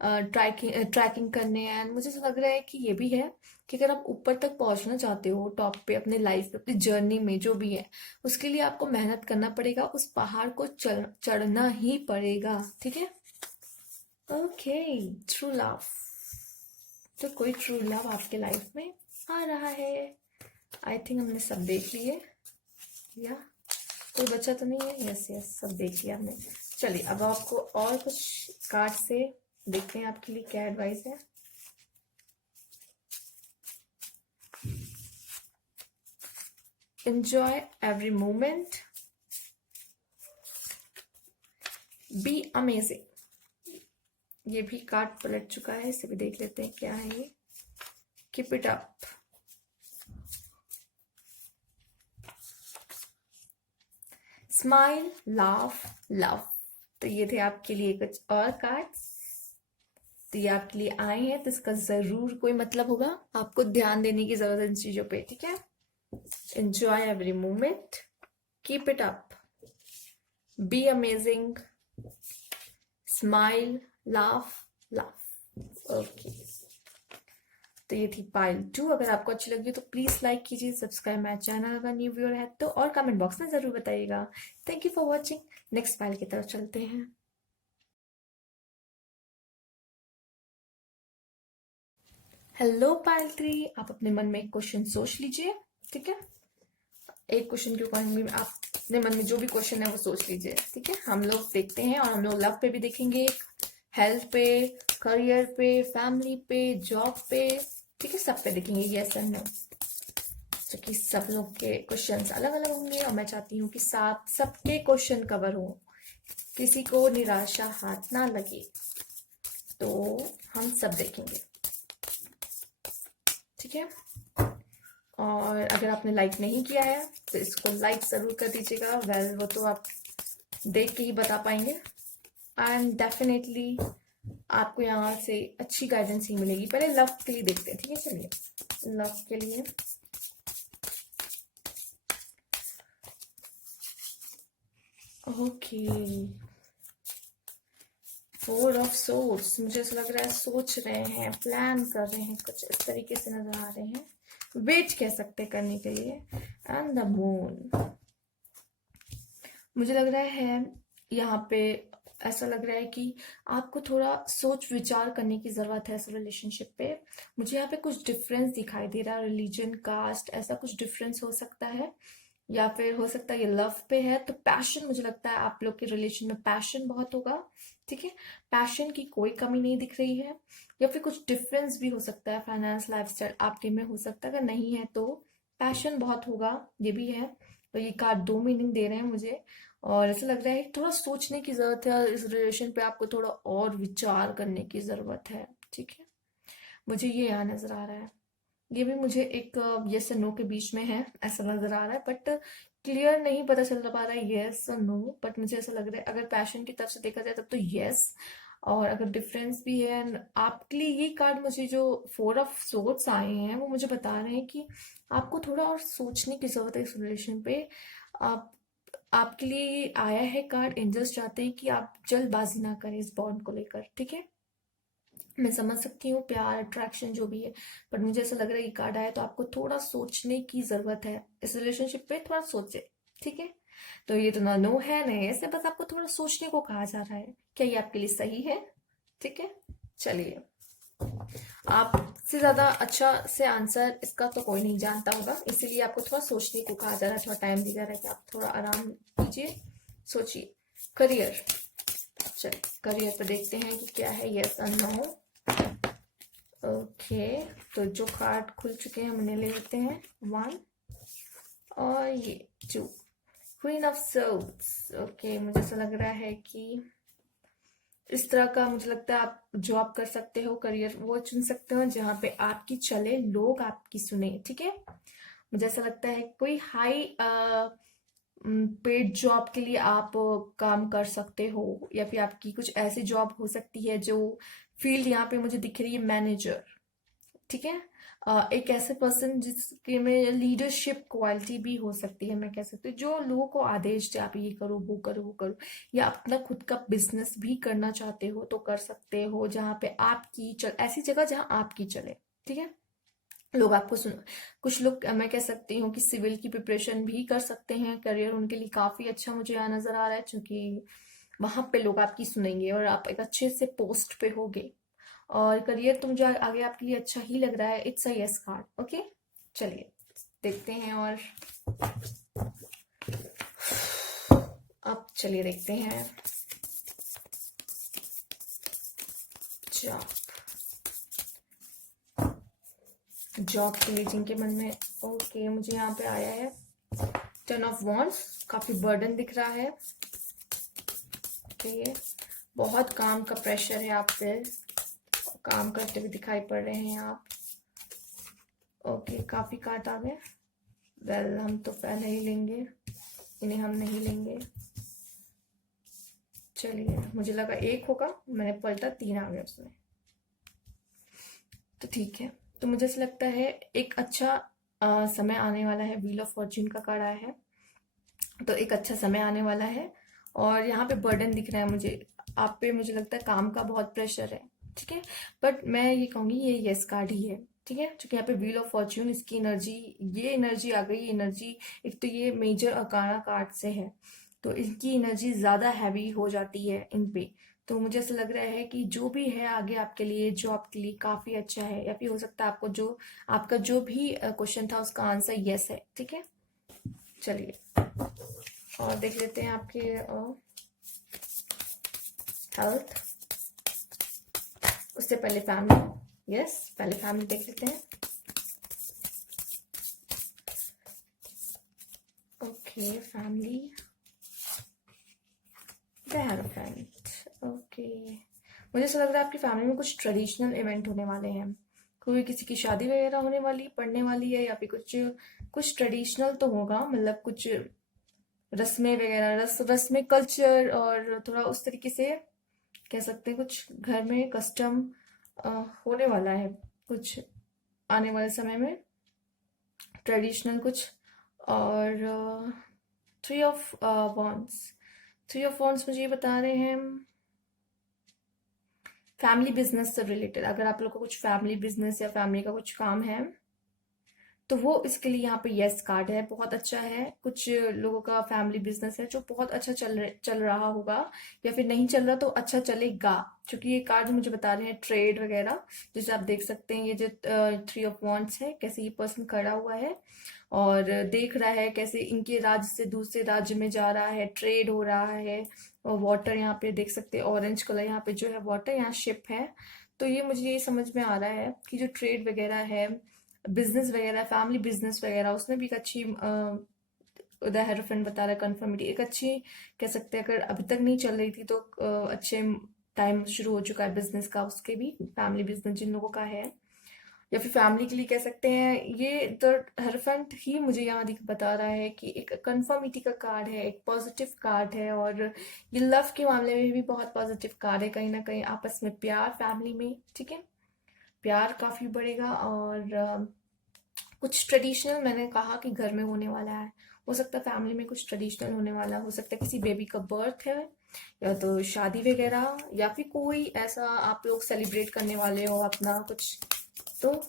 ट्रैकिंग करने हैं। मुझे ऐसा लग रहा है कि ये भी है कि अगर आप ऊपर तक पहुंचना चाहते हो, टॉप पे अपने लाइफ पे, अपनी जर्नी में जो भी है, उसके लिए आपको मेहनत करना पड़ेगा, उस पहाड़ को चढ़ना ही पड़ेगा, ठीक है। ओके, ट्रू लव, तो कोई ट्रू लव आपके लाइफ में आ रहा है। आई थिंक हमने सब देख लिए, या कोई बच्चा तो नहीं है? यस यस, सब देख लिया हमने। चलिए अब आपको और कुछ कार्ड से देखते हैं आपके लिए क्या एडवाइस है। Enjoy every moment, be amazing, ये भी कार्ड पलट चुका है, इसे भी देख लेते हैं क्या है ये। Keep it up, smile, laugh, love, तो ये थे आपके लिए कुछ और कार्ड्स। तो ये आपके लिए आए हैं, तो इसका जरूर कोई मतलब होगा, आपको ध्यान देने की जरूरत है इन चीजों पे, ठीक है। Enjoy every moment, keep it up, be amazing, smile, laugh, laugh. Okay, तो ये थी पाइल 2। अगर आपको अच्छी लगी तो प्लीज लाइक कीजिए, सब्सक्राइब माय चैनल अगर न्यू व्यूअर है तो, और कमेंट बॉक्स में जरूर बताइएगा। Thank you for watching. Next pile की तरफ चलते हैं। हेलो पाइल 3, आप अपने मन में एक क्वेश्चन सोच लीजिए, ठीक है। एक क्वेश्चन के अकॉर्डिंग आप अपने मन में जो भी क्वेश्चन है वो सोच लीजिए, ठीक है। हम लोग देखते हैं, और हम लोग लव पे भी देखेंगे, हेल्थ पे, करियर पे, फैमिली पे, जॉब पे, ठीक है, सब पे देखेंगे यस एंड नो। तो कि सब लोग के क्वेश्चंस अलग अलग होंगे, और मैं चाहती हूँ कि साथ सबके क्वेश्चन कवर हो, किसी को निराशा हाथ ना लगे, तो हम सब देखेंगे, ठीक है। और अगर आपने लाइक नहीं किया है तो इसको लाइक जरूर कर दीजिएगा। वेल, वो तो आप देख के ही बता पाएंगे, एंड डेफिनेटली आपको यहाँ से अच्छी गाइडेंस ही मिलेगी। पहले लव के लिए देखते हैं, ठीक है। चलिए लव के लिए ओके, 4 ऑफ सोर्ड्स, मुझे ऐसा लग रहा है सोच रहे हैं, प्लान कर रहे हैं, कुछ इस तरीके से नजर आ रहे हैं, वेट कह सकते करने के लिए। एंड द मून, मुझे लग रहा है यहाँ पे ऐसा लग रहा है कि आपको थोड़ा सोच विचार करने की जरूरत है इस रिलेशनशिप पे। मुझे यहाँ पे कुछ डिफरेंस दिखाई दे रहा है, रिलीजन, कास्ट, ऐसा कुछ डिफरेंस हो सकता है, या फिर हो सकता है ये लव पे है तो पैशन, मुझे लगता है आप लोग के रिलेशन में पैशन बहुत होगा, ठीक है। पैशन की कोई कमी नहीं दिख रही है, या फिर कुछ डिफरेंस भी हो सकता है, फाइनेंस, लाइफस्टाइल आपके में हो सकता है, अगर नहीं है तो पैशन बहुत होगा, ये भी है। तो ये कार्ड दो मीनिंग दे रहे हैं मुझे, और ऐसा लग रहा है थोड़ा सोचने की जरूरत है, और इस रिलेशन पे आपको थोड़ा और विचार करने की जरूरत है, ठीक है। मुझे ये यहाँ नजर आ रहा है, ये भी मुझे एक यस और नो के बीच में है ऐसा नजर आ रहा है, बट क्लियर नहीं पता चल पा रहा है यस और नो। बट मुझे ऐसा लग रहा है अगर पैशन की तरफ से देखा जाए तब तो यस, और अगर डिफरेंस भी है आपके लिए, ये कार्ड मुझे जो 4 ऑफ सोर्ड्स आए हैं वो मुझे बता रहे हैं कि आपको थोड़ा और सोचने की जरूरत है इस रिलेशन पे। आप आपके लिए ये आया है कार्ड, एंजल्स चाहते हैं कि आप जल्दबाजी ना करें इस बॉन्ड को लेकर, ठीक है। मैं समझ सकती हूँ प्यार, अट्रैक्शन जो भी है, बट मुझे ऐसा लग रहा है ये कार्ड आया तो आपको थोड़ा सोचने की जरूरत है इस रिलेशनशिप पे, थोड़ा सोचे, ठीक है। तो ये तो ना नो है ना, ऐसे बस आपको थोड़ा सोचने को कहा जा रहा है, क्या ये आपके लिए सही है? ठीक है, चलिए। आपसे ज्यादा अच्छा से आंसर इसका तो कोई नहीं जानता होगा, इसीलिए आपको थोड़ा सोचने को कहा जा रहा है, थोड़ा टाइम दिया जा रहा है कि आप थोड़ा आराम कीजिए, सोचिए। करियर, चलिए करियर पे देखते हैं कि क्या है, यस और नो। ओके, तो जो कार्ड खुल चुके हैं हम उन्हें ले लेते हैं। 1 और ये 2, क्वीन ऑफ सोल्स। ओके, मुझे ऐसा लग रहा है कि इस तरह का, मुझे लगता है आप जॉब कर सकते हो, करियर वो चुन सकते हो जहाँ पे आपकी चले, लोग आपकी सुने, ठीक है। मुझे ऐसा लगता है कोई हाई पेड जॉब के लिए आप काम कर सकते हो, या फिर आपकी कुछ ऐसी जॉब हो सकती है जो फील्ड यहाँ पे मुझे दिख रही है मैनेजर, ठीक है। एक ऐसे पर्सन जिसके में लीडरशिप क्वालिटी भी हो सकती है, मैं कह सकती हूँ, जो लोगों को आदेश दे, आप ये करो वो करो वो करो, या अपना खुद का बिजनेस भी करना चाहते हो तो कर सकते हो, जहाँ पे आपकी ऐसी जगह जहाँ आपकी चले, ठीक है, लोग आपको सुन। कुछ लोग मैं कह सकती हूँ कि सिविल की प्रिपरेशन भी कर सकते हैं, करियर उनके लिए काफी अच्छा मुझे यहाँ नजर आ रहा है, क्योंकि वहां पे लोग आपकी सुनेंगे और आप एक अच्छे से पोस्ट पे होगे, और करियर तो मुझे आगे आपके लिए अच्छा ही लग रहा है। It's a yes card. Okay, चलिए देखते हैं, और अब चलिए देखते हैं जॉब, जॉब के लिए जिनके मन में, ओके मुझे यहाँ पे आया है 10 ऑफ वॉन्ड्स, काफी बर्डन दिख रहा है। ओके, बहुत काम का प्रेशर है आप पे, काम करते हुए दिखाई पड़ रहे हैं आप। ओके, काफी कार्ड आ गए। वेल, हम तो पहले ही लेंगे, इन्हें हम नहीं लेंगे। चलिए, मुझे लगा एक होगा, मैंने पलटा 3 आ गया उसमें, तो ठीक है। तो मुझे ऐसा लगता है एक अच्छा समय आने वाला है, व्हील ऑफ फॉर्च्यून का कार्ड आया है, तो एक अच्छा समय आने वाला है। और यहाँ पे बर्डन दिख रहा है मुझे आप पे, मुझे लगता है काम का बहुत प्रेशर है, ठीक है। बट मैं ये कहूंगी ये यस कार्ड ही है, ठीक है, क्योंकि यहाँ पे व्हील ऑफ फॉर्च्यून, इसकी एनर्जी, ये एनर्जी आ गई, एनर्जी एक तो ये मेजर अकाना कार्ड से है, तो इनकी एनर्जी ज्यादा हैवी हो जाती है इन पे। तो मुझे ऐसा लग रहा है कि जो भी है आगे आपके लिए, जो आपके लिए काफी अच्छा है, या फिर हो सकता है आपको जो आपका जो भी क्वेश्चन था उसका आंसर यस है, ठीक है। चलिए और देख लेते हैं आपके हेल्थ, उससे पहले फैमिली। यस, पहले फैमिली देख लेते हैं। ओके, फैमिली, ओके, मुझे ऐसा लग रहा है आपकी फैमिली में कुछ ट्रेडिशनल इवेंट होने वाले हैं, कोई किसी की शादी वगैरह होने वाली पड़ने वाली है, या फिर कुछ कुछ ट्रेडिशनल तो होगा, मतलब कुछ रस्में वगैरह, रस्में, कल्चर, और थोड़ा उस तरीके से कह सकते हैं, कुछ घर में कस्टम होने वाला है कुछ आने वाले समय में, ट्रेडिशनल कुछ। और 3 ऑफ वॉन्ड्स, 3 ऑफ वॉन्ड्स मुझे ये बता रहे हैं फैमिली बिजनेस से रिलेटेड, अगर आप लोग का कुछ फैमिली बिजनेस या फैमिली का कुछ काम है तो वो इसके लिए यहाँ पे यस कार्ड है, बहुत अच्छा है। कुछ लोगों का फैमिली बिजनेस है जो बहुत अच्छा चल रहा होगा, या फिर नहीं चल रहा तो अच्छा चलेगा, क्योंकि ये कार्ड मुझे बता रहे हैं ट्रेड वगैरह। जैसे आप देख सकते हैं ये जो 3 ऑफ वॉन्ड्स है, कैसे ये पर्सन खड़ा हुआ है और देख रहा है कैसे इनके राज्य से दूसरे राज्य में जा रहा है, ट्रेड हो रहा है। और वाटर यहाँ पे देख सकते हैं, ऑरेंज कलर यहाँ पे जो है वाटर, यहाँ शिप है। तो ये मुझे ये समझ में आ रहा है कि जो ट्रेड वगैरह है, बिजनेस वगैरह, फैमिली बिजनेस वगैरह, उसमें भी एक अच्छी उदय हेरोफेंट बता रहा है कन्फर्मिटी, एक अच्छी कह सकते हैं, अगर अभी तक नहीं चल रही थी तो अच्छे टाइम शुरू हो चुका है बिजनेस का, उसके भी फैमिली बिजनेस जिन लोगों का है, या फिर फैमिली के लिए कह सकते हैं। ये तो हेरोफेंट ही मुझे यहाँ बता रहा है कि एक कन्फर्मिटी का कार्ड है, एक पॉजिटिव कार्ड है, और ये लव के मामले में भी बहुत पॉजिटिव कार्ड है, कहीं ना कहीं आपस में प्यार फैमिली में, ठीक है, प्यार काफी बढ़ेगा। और कुछ ट्रेडिशनल मैंने कहा कि घर में होने वाला है, हो सकता है फैमिली में कुछ ट्रेडिशनल होने वाला, हो सकता है किसी बेबी का बर्थ है, या तो शादी वगैरह, या फिर कोई ऐसा आप लोग सेलिब्रेट करने वाले हो अपना कुछ, तो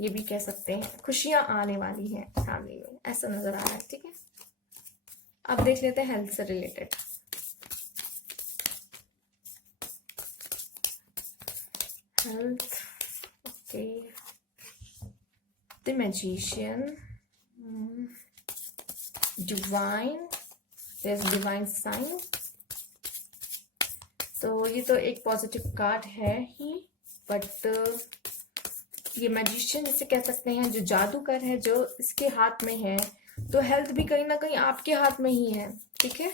ये भी कह सकते हैं खुशियां आने वाली हैं फैमिली में, ऐसा नजर आ रहा है, ठीक है। अब देख लेते हैं हेल्थ से related. health. Okay. The magician. Divine. There's divine sign. तो ये तो एक पॉजिटिव कार्ड है ही, बट ये मैजिशियन जिसे कह सकते हैं, जो जादूगर है, जो इसके हाथ में है, तो हेल्थ भी कहीं ना कहीं आपके हाथ में ही है। ठीक है,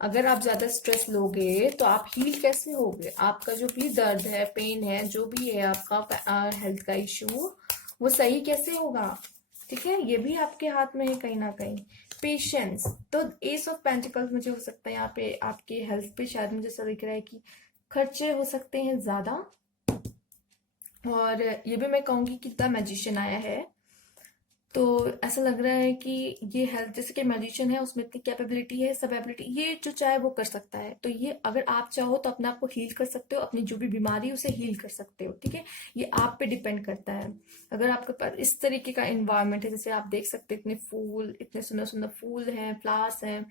अगर आप ज्यादा स्ट्रेस लोगे तो आप हील कैसे होगे? आपका जो भी दर्द है, पेन है, जो भी है आपका हेल्थ का इशू, वो सही कैसे होगा? ठीक है, ये भी आपके हाथ में है कहीं ना कहीं। पेशेंस, तो एस ऑफ पेंटिकल्स मुझे हो सकता है यहाँ पे आपके हेल्थ पे शायद मुझे ऐसा दिख रहा है कि खर्चे हो सकते हैं ज्यादा। और ये भी मैं कहूंगी कि द मैजिशियन आया है, तो ऐसा लग रहा है कि ये हेल्थ, जैसे कि मैजिशियन है उसमें इतनी कैपेबिलिटी है, सब एबिलिटी, ये जो चाहे वो कर सकता है। तो ये अगर आप चाहो तो अपने आप को हील कर सकते हो, अपनी जो भी बीमारी है उसे हील कर सकते हो। ठीक है, ये आप पे डिपेंड करता है। अगर आपके पास इस तरीके का एनवायरनमेंट है, जैसे आप देख सकते हैं इतने फूल, इतने सुंदर सुंदर फूल हैं, फ्लावर्स हैं,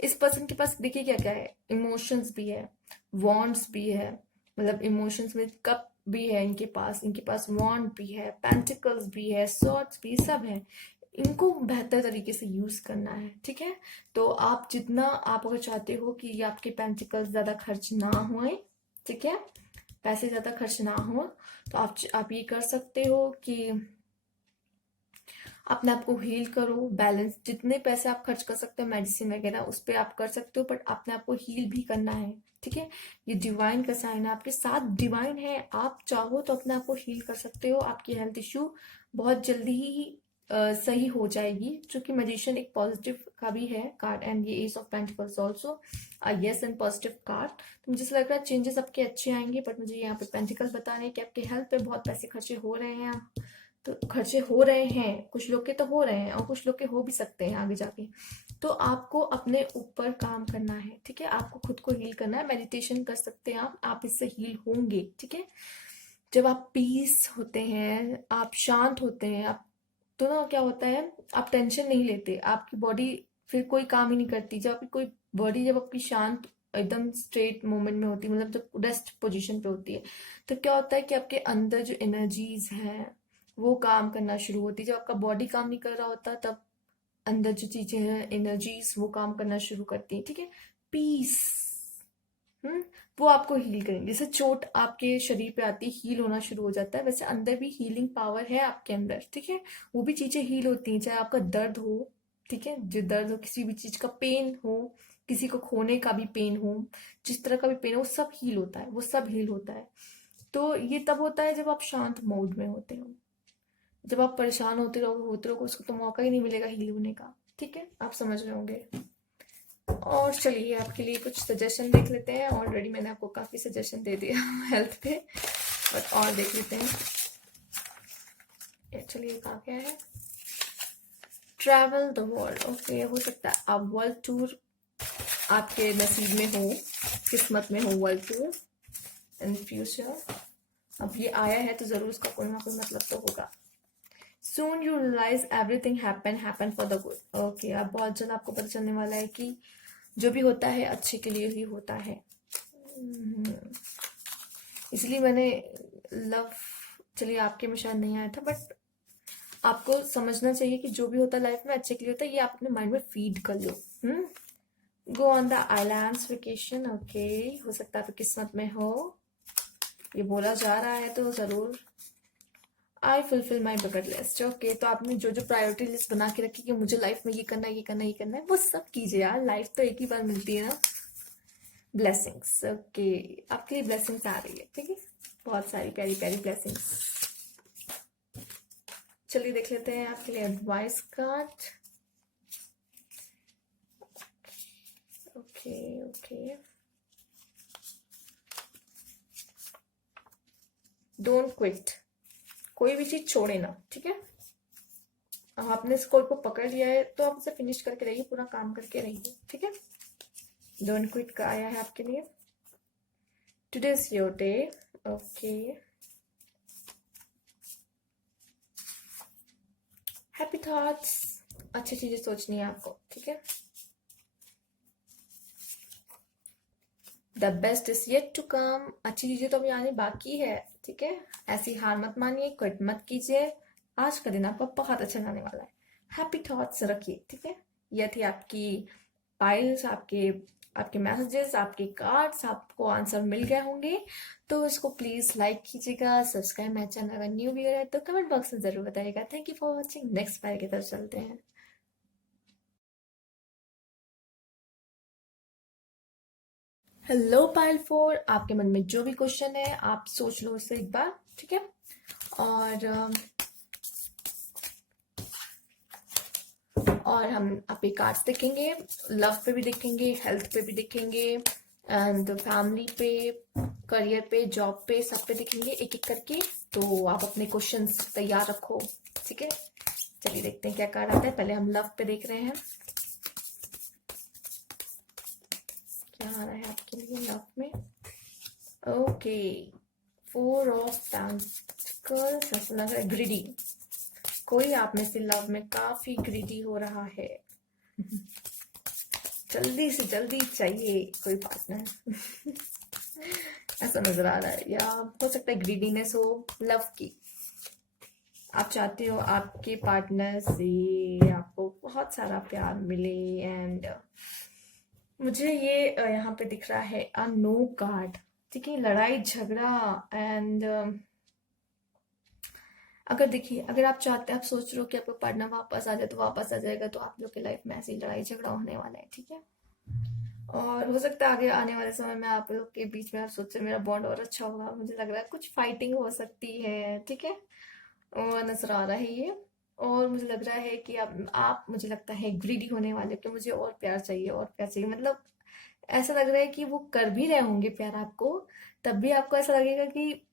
इस पर्सन के पास देखिए क्या क्या है, इमोशंस भी है, वॉन्ट्स भी है, मतलब इमोशंस में कप भी है इनके पास वॉन्ड भी है, पेंटिकल्स भी है, सॉर्ड्स भी, सब है। इनको बेहतर तरीके से यूज करना है। ठीक है, तो आप जितना, आप अगर चाहते हो कि ये आपके पेंटिकल्स ज्यादा खर्च ना हुए, ठीक है, पैसे ज्यादा खर्च ना हो, तो आप ये कर सकते हो कि अपने आप को हील करो, बैलेंस, जितने पैसे आप खर्च कर सकते हो मेडिसिन वगैरह उस पर आप कर सकते हो, बट अपने आप को हील भी करना है। ठीक है, ये डिवाइन का साइन है, आपके साथ डिवाइन है, आप चाहो तो अपने आप को हील कर सकते हो। आपकी हेल्थ इश्यू बहुत जल्दी ही सही हो जाएगी, क्योंकि मैजिशियन एक पॉजिटिव का भी है कार्ड, एंड ये S of pentacles also yes and positive card. तो मुझे ऐसा लग रहा है चेंजेस आपके अच्छे आएंगे, बट मुझे यहाँ पे पेंटिकल्स बता रहे हैं कि आपके हेल्थ पे बहुत पैसे खर्चे हो रहे हैं। तो खर्चे हो रहे हैं, कुछ लोग के तो हो रहे हैं और कुछ लोग के हो भी सकते हैं आगे जाके। तो आपको अपने ऊपर काम करना है। ठीक है, आपको खुद को हील करना है, मेडिटेशन कर सकते हैं आप इससे हील होंगे। ठीक है, जब आप पीस होते हैं, आप शांत होते हैं, आप तो ना क्या होता है, आप टेंशन नहीं लेते, आपकी बॉडी फिर कोई काम ही नहीं करती। जब आपकी कोई बॉडी, जब आपकी शांत एकदम स्ट्रेट मूवमेंट में होती है, मतलब जब रेस्ट पोजीशन पे होती है, तो क्या होता है कि आपके अंदर जो एनर्जीज है वो काम करना शुरू होती है। जब आपका बॉडी काम नहीं कर रहा होता, तब अंदर जो चीजें हैं, एनर्जीज, वो काम करना शुरू करती है। ठीक है, पीस, वो आपको हील करेंगे। जैसे चोट आपके शरीर पे आती है, हील होना शुरू हो जाता है, वैसे अंदर भी हीलिंग पावर है आपके अंदर। ठीक है, वो भी चीजें हील होती हैं, चाहे आपका दर्द हो, ठीक है, जो दर्द हो, किसी भी चीज का पेन हो, किसी को खोने का भी पेन हो, जिस तरह का भी पेन हो, वो सब हील होता है, वो सब हील होता है। तो ये तब होता है जब आप शांत मोड में होते हो। जब आप परेशान होते रहोगे, उसको तो मौका ही नहीं मिलेगा हील होने का। ठीक है, आप समझ रहे होंगे। और चलिए आपके लिए कुछ सजेशन देख लेते हैं। ऑलरेडी मैंने आपको काफी सजेशन दे दिया हेल्थ पे, बट और देख लेते हैं। चलिए कहा क्या है, ट्रैवल द वर्ल्ड। ओके, हो सकता है आप वर्ल्ड टूर आपके नसीब में हो, किस्मत में हो, वर्ल्ड टूर इन फ्यूचर। अब ये आया है तो जरूर उसका कोई ना कोई मतलब तो होगा। Soon you realize everything happen for the good. Okay, अब बहुत जल्द आपको पता चलने वाला है कि जो भी होता है अच्छे के लिए ही होता है। इसलिए मैंने लव, चलिए आपके में शायद नहीं आया था, बट आपको समझना चाहिए कि जो भी होता है लाइफ में अच्छे के लिए होता है, ये आप अपने माइंड में फीड कर लो। Go on the islands vacation. Okay, हो सकता है तो किस्मत में हो, ये बोला जा रहा है तो जरूर। I fulfil my bucket list. Okay, तो आपने जो जो प्रायोरिटी लिस्ट बना के रखी कि मुझे लाइफ में ये करना है, ये करना है, ये करना है, वो सब कीजिए यार, लाइफ तो एक ही बार मिलती है ना। ब्लेसिंग्स, ओके, आपके लिए ब्लेसिंग्स आ रही है। ठीक है, बहुत सारी प्यारी प्यारी ब्लेसिंग्स। चलिए देख लेते हैं आपके लिए advice card. Okay okay, don't quit, कोई भी चीज छोड़े ना। ठीक है, आपने इस गोल को पकड़ लिया है तो आप उसे फिनिश करके रहिए, पूरा काम करके रहिए। ठीक है, डोंट क्विट का आया है आपके लिए। Today is your day. Okay, happy thoughts, अच्छी चीजें सोचनी है आपको। ठीक है, the best is yet to come. अच्छी चीजें तो अभी आने बाकी है, ठीक है। ऐसी हार मत मानिए, क्विट मत कीजिए। आज का दिन आपका बहुत अच्छा जाने वाला है। हैप्पी थॉट्स रखिए, ठीक है। यह थी आपकी फाइल्स, आपके आपके मैसेजेस, आपके कार्ड्स। आपको आंसर मिल गए होंगे, तो इसको प्लीज लाइक कीजिएगा, सब्सक्राइब माई चैनल। अगर न्यू व्यूअर है तो कमेंट बॉक्स में जरूर बताइएगा। Thank you for watching. Next file की तरफ चलते हैं। हेलो पाइल 4, आपके मन में जो भी क्वेश्चन है आप सोच लो उसे एक बार, ठीक है। और हम आपके कार्ड्स देखेंगे, लव पे भी देखेंगे, हेल्थ पे भी देखेंगे, एंड फैमिली पे, करियर पे, जॉब पे, सब पे देखेंगे एक एक करके। तो आप अपने क्वेश्चंस तैयार रखो, ठीक है। चलिए देखते हैं क्या कार्ड आता है। पहले हम लव पे देख रहे हैं, क्या आ रहा है आपके लिए लव में। Okay, 4 of pentacles. ऐसा लग रहा है ग्रीडी। कोई आप में से लव में काफी ग्रीडी हो रहा है। जल्दी से जल्दी चाहिए कोई पार्टनर। ऐसा नजर आ रहा है, या हो सकता है ग्रीडीनेस हो लव की। आप चाहते हो आपके पार्टनर से आपको बहुत सारा प्यार मिले, एंड मुझे ये यहाँ पे दिख रहा है अ नो कार्ड, ठीक है। लड़ाई झगड़ा, एंड अगर देखिए, अगर आप चाहते हैं, आप सोच रहे हो कि आपका पार्टनर वापस आ जाए तो वापस आ जाएगा, तो आप लोग की लाइफ में ऐसी लड़ाई झगड़ा होने वाला है, ठीक है। और हो सकता है आगे आने वाले समय में आप लोग के बीच में आप सोच रहे मेरा बॉन्ड और अच्छा होगा। मुझे लग रहा है कुछ फाइटिंग हो सकती है, ठीक है। और नजर आ रहा है ये। और मुझे लग रहा है कि आप मुझे लगता है ग्रीडी होने वाले, कि मुझे और प्यार चाहिए और प्यार चाहिए। मतलब ऐसा लग रहा है कि वो कर भी रहे होंगे प्यार आपको, तब भी आपको ऐसा लगेगा कि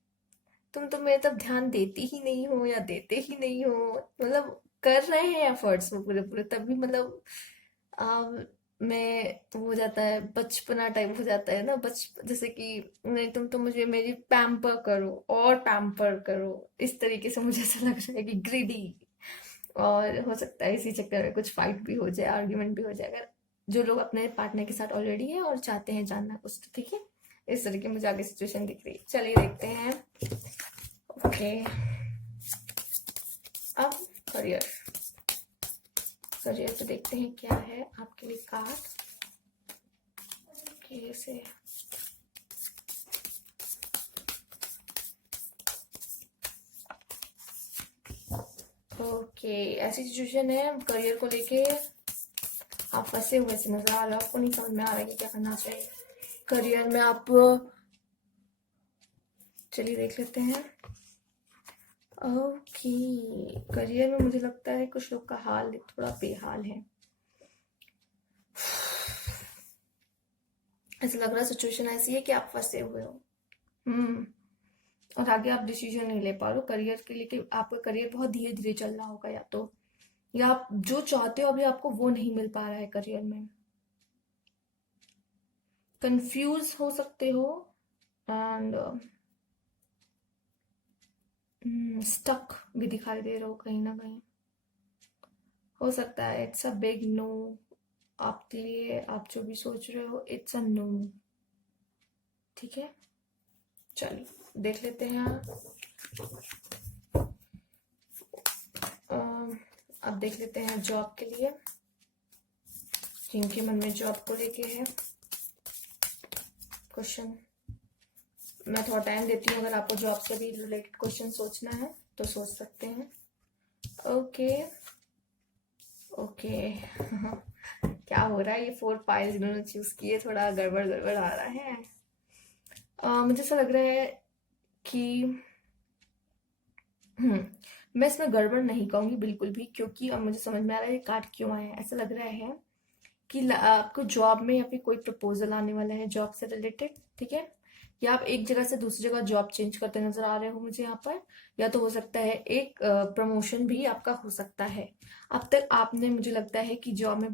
तुम तो मेरे तरफ ध्यान देती ही नहीं हो या देते ही नहीं हो। मतलब कर रहे हैं एफर्ट्स वो पूरे पूरे, तब भी मतलब में वो हो जाता है, बचपना टाइप हो जाता है ना। जैसे कि नहीं, तुम तो मुझे मेरी पैम्पर करो और पैम्पर करो, इस तरीके से मुझे ऐसा लग रहा है कि ग्रीडी। और हो सकता है इसी चक्कर में कुछ फाइट भी हो जाए, आर्ग्यूमेंट भी हो जाए, अगर जो लोग अपने पार्टनर के साथ ऑलरेडी है और चाहते हैं जानना कुछ, तो ठीक है। इस तरीके मुझे आगे सिचुएशन दिख रही है। चलिए देखते हैं। ओके, अब करियर। करियर पे देखते हैं क्या है आपके लिए कार्ड। ओके से ओके, ऐसी सिचुएशन है करियर को लेके आप फंसे हुए से नजर आ रहे हो। आपको नहीं समझ में आ रहा है कि क्या करना चाहिए करियर में आप। चलिए देख लेते हैं। ओके, करियर में मुझे लगता है कुछ लोग का हाल थोड़ा बेहाल है। ऐसा लग रहा है सिचुएशन ऐसी है कि आप फंसे हुए हो। और आगे आप डिसीजन नहीं ले पा रहे हो करियर के लिए, कि आपका करियर बहुत धीरे धीरे चल रहा होगा, या तो या आप जो चाहते हो अभी आपको वो नहीं मिल पा रहा है करियर में। कंफ्यूज हो सकते हो, एंड स्टक भी दिखाई दे रहे हो कहीं ना कहीं। हो सकता है इट्स अ बिग नो आपके लिए। आप जो भी सोच रहे हो इट्स अ नो, ठीक है। चलिए देख लेते हैं। अब देख लेते हैं जॉब के लिए, जिनके मन में जॉब को लेके है क्वेश्चन। मैं थोड़ा टाइम देती हूँ, अगर आपको जॉब से भी रिलेटेड क्वेश्चन सोचना है तो सोच सकते हैं। Okay okay. क्या हो रहा है, ये 4 फाइल्स इन्होंने चूज किए, थोड़ा गड़बड़ गड़बड़ आ रहा है। मुझे ऐसा लग रहा है कि मैं इसमें गड़बड़ नहीं कहूंगी बिल्कुल भी, क्योंकि अब मुझे समझ में आ रहा है ये कार्ड क्यों आया है। ऐसा लग रहा है कि आपको जॉब में या फिर कोई प्रपोजल आने वाला है जॉब से रिलेटेड, ठीक है। या आप एक जगह से दूसरी जगह जॉब चेंज करते नजर आ रहे हो मुझे यहाँ पर। या तो हो सकता है एक प्रमोशन भी आपका हो सकता है। अब तक आपने मुझे लगता है कि जॉब में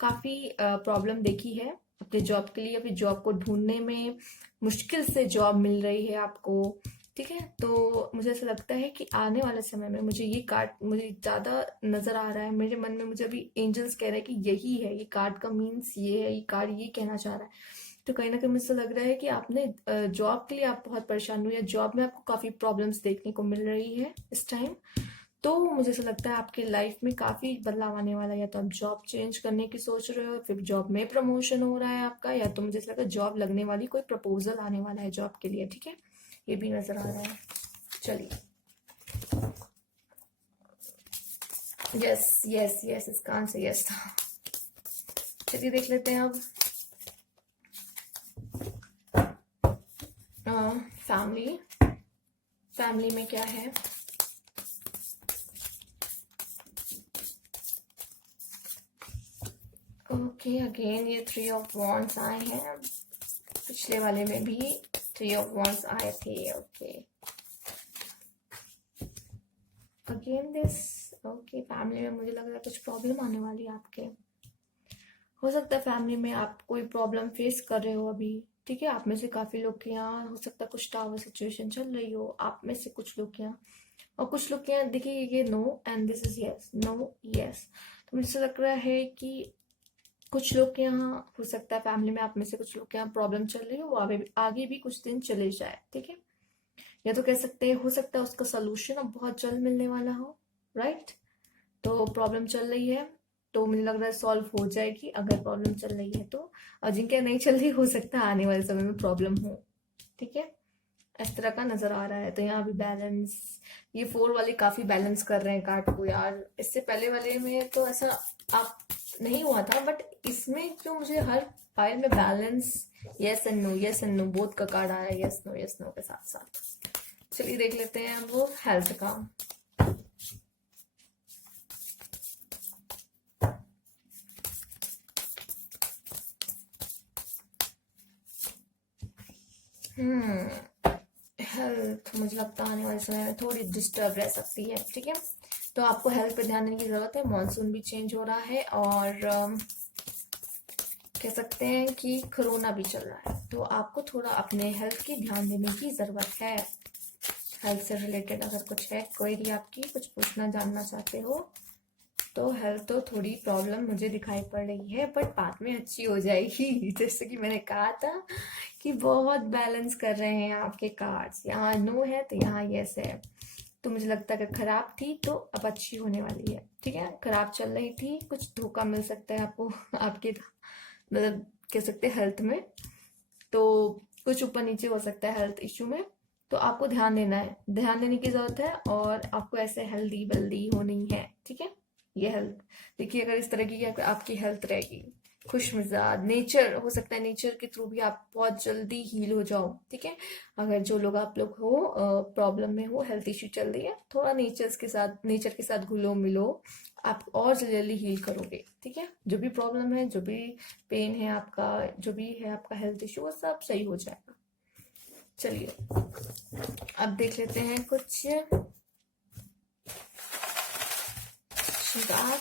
काफी प्रॉब्लम देखी है अपने जॉब के लिए, या फिर जॉब को ढूंढने में मुश्किल से जॉब मिल रही है आपको, ठीक है। तो मुझे ऐसा लगता है कि आने वाले समय में मुझे ये कार्ड मुझे ज्यादा नजर आ रहा है मेरे मन में। मुझे अभी एंजल्स कह रहे हैं कि यही है, ये कार्ड का मीन्स ये है, ये कार्ड ये कहना चाह रहा है तो कहीं ना कहीं मुझे लग रहा है कि आपने जॉब के लिए आप बहुत परेशान हुए, या जॉब में आपको काफ़ी प्रॉब्लम्स देखने को मिल रही है इस टाइम। तो मुझे ऐसा लगता है आपकी लाइफ में काफ़ी बदलाव आने वाला है। या तो आप जॉब चेंज करने की सोच रहे हो, फिर जॉब में प्रमोशन हो रहा है आपका, या तो मुझे ऐसा लगता है जॉब लगने वाली, कोई प्रपोजल आने वाला है जॉब के लिए, ठीक है। ये भी नज़र आ रहा है। चलिए, यस यस यस, इसका आंसर यस था। चलिए देख लेते हैं अब फैमिली। फैमिली में क्या है। ओके, अगेन ये 3 ऑफ वॉन्ड्स आए हैं। पिछले वाले में भी 3 ऑफ वॉन्ड्स आए थे। Okay, again this. Okay, family में मुझे लग रहा है कुछ प्रॉब्लम आने वाली है आपके। हो सकता है फैमिली में आप कोई प्रॉब्लम फेस कर रहे हो अभी, ठीक है। आप में से काफ़ी लोग के यहाँ हो सकता है कुछ टावर सिचुएशन चल रही हो, आप में से कुछ लोग के यहाँ, और कुछ लोग के यहाँ देखिए ये no and this is yes, no yes. तो मुझे लग रहा है कि कुछ लोग के यहाँ हो सकता है फैमिली में आप में से कुछ लोग के यहाँ प्रॉब्लम चल रही हो, वो आगे भी कुछ दिन चले जाए, ठीक है। या तो कह सकते हैं हो सकता है उसका सोल्यूशन अब बहुत जल्द मिलने वाला हो, राइट। तो प्रॉब्लम चल रही है तो मुझे लग रहा है सॉल्व हो जाएगी अगर प्रॉब्लम चल रही है तो। और जिनके नहीं चल रही हो सकता है आने वाले समय में प्रॉब्लम हो, ठीक है। इस तरह का नजर आ रहा है। तो यहाँ भी बैलेंस, ये 4 वाले काफी बैलेंस कर रहे हैं कार्ड को यार। इससे पहले वाले में तो ऐसा आप नहीं हुआ था, बट इसमें जो मुझे हर फाइल में balance, yes and no both का कार्ड आया, यस नो के साथ साथ। चलिए देख लेते हैं अब वो हेल्थ का। हेल्थ मुझे लगता है आने वाले समय में थोड़ी डिस्टर्ब रह सकती है, ठीक है। तो आपको हेल्थ पे ध्यान देने की जरूरत है। मॉनसून भी चेंज हो रहा है और कह सकते हैं कि कोरोना भी चल रहा है, तो आपको थोड़ा अपने हेल्थ की ध्यान देने की जरूरत है। हेल्थ से रिलेटेड अगर कुछ है, क्वेरी आपकी, कुछ पूछना जानना चाहते हो तो हेल्थ तो थोड़ी प्रॉब्लम मुझे दिखाई पड़ रही है, बट बाद में अच्छी हो जाएगी। जैसे कि मैंने कहा था कि बहुत बैलेंस कर रहे हैं आपके कार्ड्स। यहाँ नो है तो यहाँ यस है। तो मुझे लगता है कि खराब थी तो अब अच्छी होने वाली है, ठीक है। खराब चल रही थी, कुछ धोखा मिल सकता है आपको आपके, मतलब कह सकते हैं हेल्थ में, तो कुछ ऊपर नीचे हो सकता है हेल्थ इश्यू में। तो आपको ध्यान देना है, ध्यान देने की जरूरत है, और आपको ऐसे हेल्दी वेल्दी होनी है, ठीक है। ये हेल्थ देखिए, अगर इस तरह की आपकी हेल्थ रहेगी, खुश मिजाज नेचर, हो सकता है नेचर के थ्रू भी आप बहुत जल्दी हील हो जाओ, ठीक है। अगर जो लोग आप लोग हो प्रॉब्लम में हो, हेल्थ इश्यू चल रही है, थोड़ा नेचर के साथ घुलो मिलो, आप और जल्दी हील करोगे, ठीक है। जो भी प्रॉब्लम है, जो भी पेन है आपका, जो भी है आपका हेल्थ इश्यू, वो सब सही हो जाएगा। चलिए अब देख लेते हैं कुछ श्रृंगार।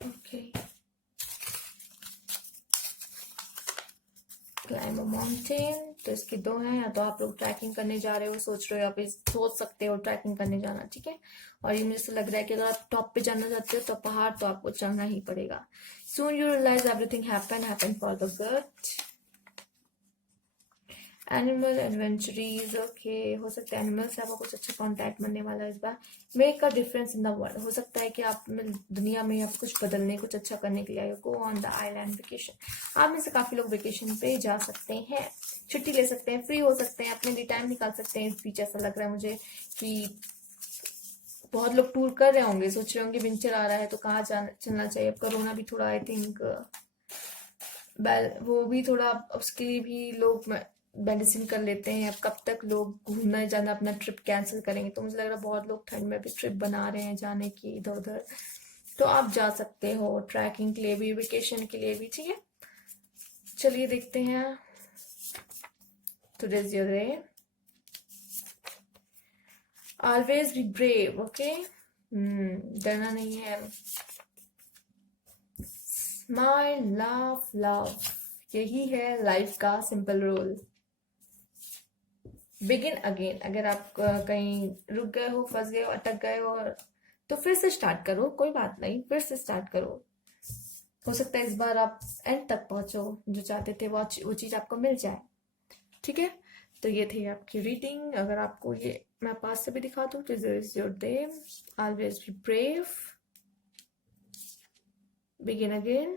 ओके, क्लाइम अ माउंटेन, तो इसके 2 हैं। या तो आप लोग ट्रैकिंग करने जा रहे हो, सोच रहे हो, आप सोच सकते हो ट्रैकिंग करने जाना, ठीक है। और ये मुझे से लग रहा है कि अगर आप टॉप पे जाना चाहते हो तो पहाड़ तो आपको चढ़ना ही पड़ेगा। Soon you realize everything happen for the good. Animal adventures, okay. हो सकता है एनिमल से आपको कुछ अच्छा कांटेक्ट बनने वाला है इस बार। Make a difference in the world, हो सकता है कि आप दुनिया में आप कुछ बदलने, कुछ अच्छा करने के लिए आए। गो ऑन द आइलैंड वेकेशन, आप में से काफी लोग वेकेशन पे जा सकते हैं, छुट्टी ले सकते हैं, फ्री हो सकते हैं, अपने लिए टाइम निकाल सकते हैं इस बीच। ऐसा लग रहा है मुझे कि बहुत लोग टूर कर रहे होंगे, सोच रहे होंगे विंटर आ रहा है तो कहाँ चलना चाहिए। अब कोरोना भी थोड़ा आई थिंक वो भी थोड़ा, उसके लिए भी लोग मेडिसिन कर लेते हैं। अब कब तक लोग घूमना जाना अपना ट्रिप कैंसिल करेंगे, तो मुझे लग रहा है बहुत लोग ठंड में भी ट्रिप बना रहे हैं जाने की इधर उधर। तो आप जा सकते हो ट्रैकिंग के लिए भी, वेकेशन के लिए भी, ठीक है। चलिए देखते हैं today's your day. Always be brave, okay. डरना नहीं है। स्माइल, लाफ, लव, यही है लाइफ का सिंपल रूल। बिगिन अगेन, अगर आप कहीं रुक गए हो, फंस गए हो, अटक गए हो, तो फिर से स्टार्ट करो, कोई बात नहीं, फिर से स्टार्ट करो। हो सकता है इस बार आप एंड तक पहुंचो, जो चाहते थे वो चीज आपको मिल जाए। ठीक है, तो ये थी आपकी रीडिंग। अगर आपको ये मैं पास से भी दिखा दूँ, this is your day, always be brave, begin again,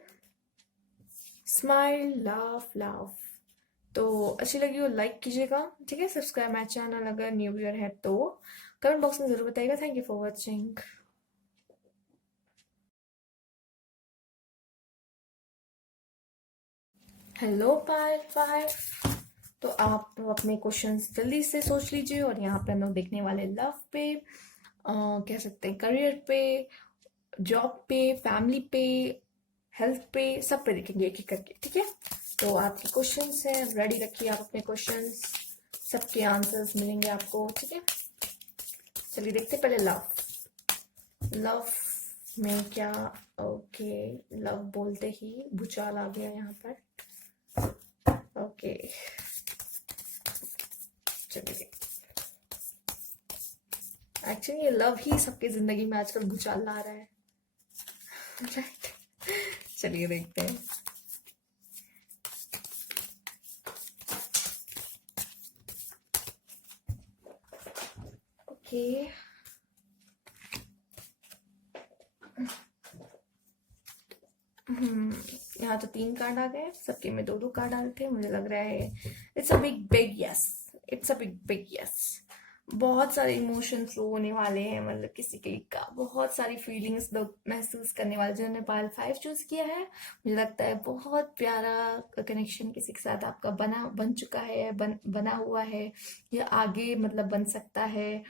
smile, laugh laugh. तो अच्छी लगी हो लाइक कीजिएगा, ठीक है, सब्सक्राइब माई चैनल अगर न्यू व्यूअर है तो। कमेंट बॉक्स में जरूर बताइएगा। Thank you for watching. Hello Payal five. तो आप अपने क्वेश्चंस जल्दी से सोच लीजिए, और यहाँ पे हम लोग देखने वाले लव पे, कह सकते हैं करियर पे, जॉब पे, फैमिली पे, हेल्थ पे, सब पे देखेंगे एक एक करके। ठीक है, तो आपके क्वेश्चंस हैं, रेडी रखिए आप अपने क्वेश्चंस, सबके आंसर्स मिलेंगे आपको। ठीक है, चलिए देखते हैं पहले लव। लव में क्या, ओके, लव बोलते ही भूचाल आ गया यहाँ पर। ओके, चलिए, एक्चुअली ये लव ही सबकी जिंदगी में आजकल भूचाल ला रहा है। राइट, चलिए देखते हैं। ओके, यहाँ तो 3 कार्ड आ गए, सबके में 2-2 कार्ड आ रहे थे। मुझे लग रहा है it's a big big yes, it's a big big yes. बहुत सारे इमोशंस फ्लो होने वाले हैं, मतलब किसी के का बहुत सारी फीलिंग्स लोग महसूस करने वाले। जिन्होंने पायल 5 चूज किया है, मुझे लगता है बहुत प्यारा कनेक्शन किसी के साथ आपका बन चुका है, बना हुआ है, या आगे मतलब बन सकता है।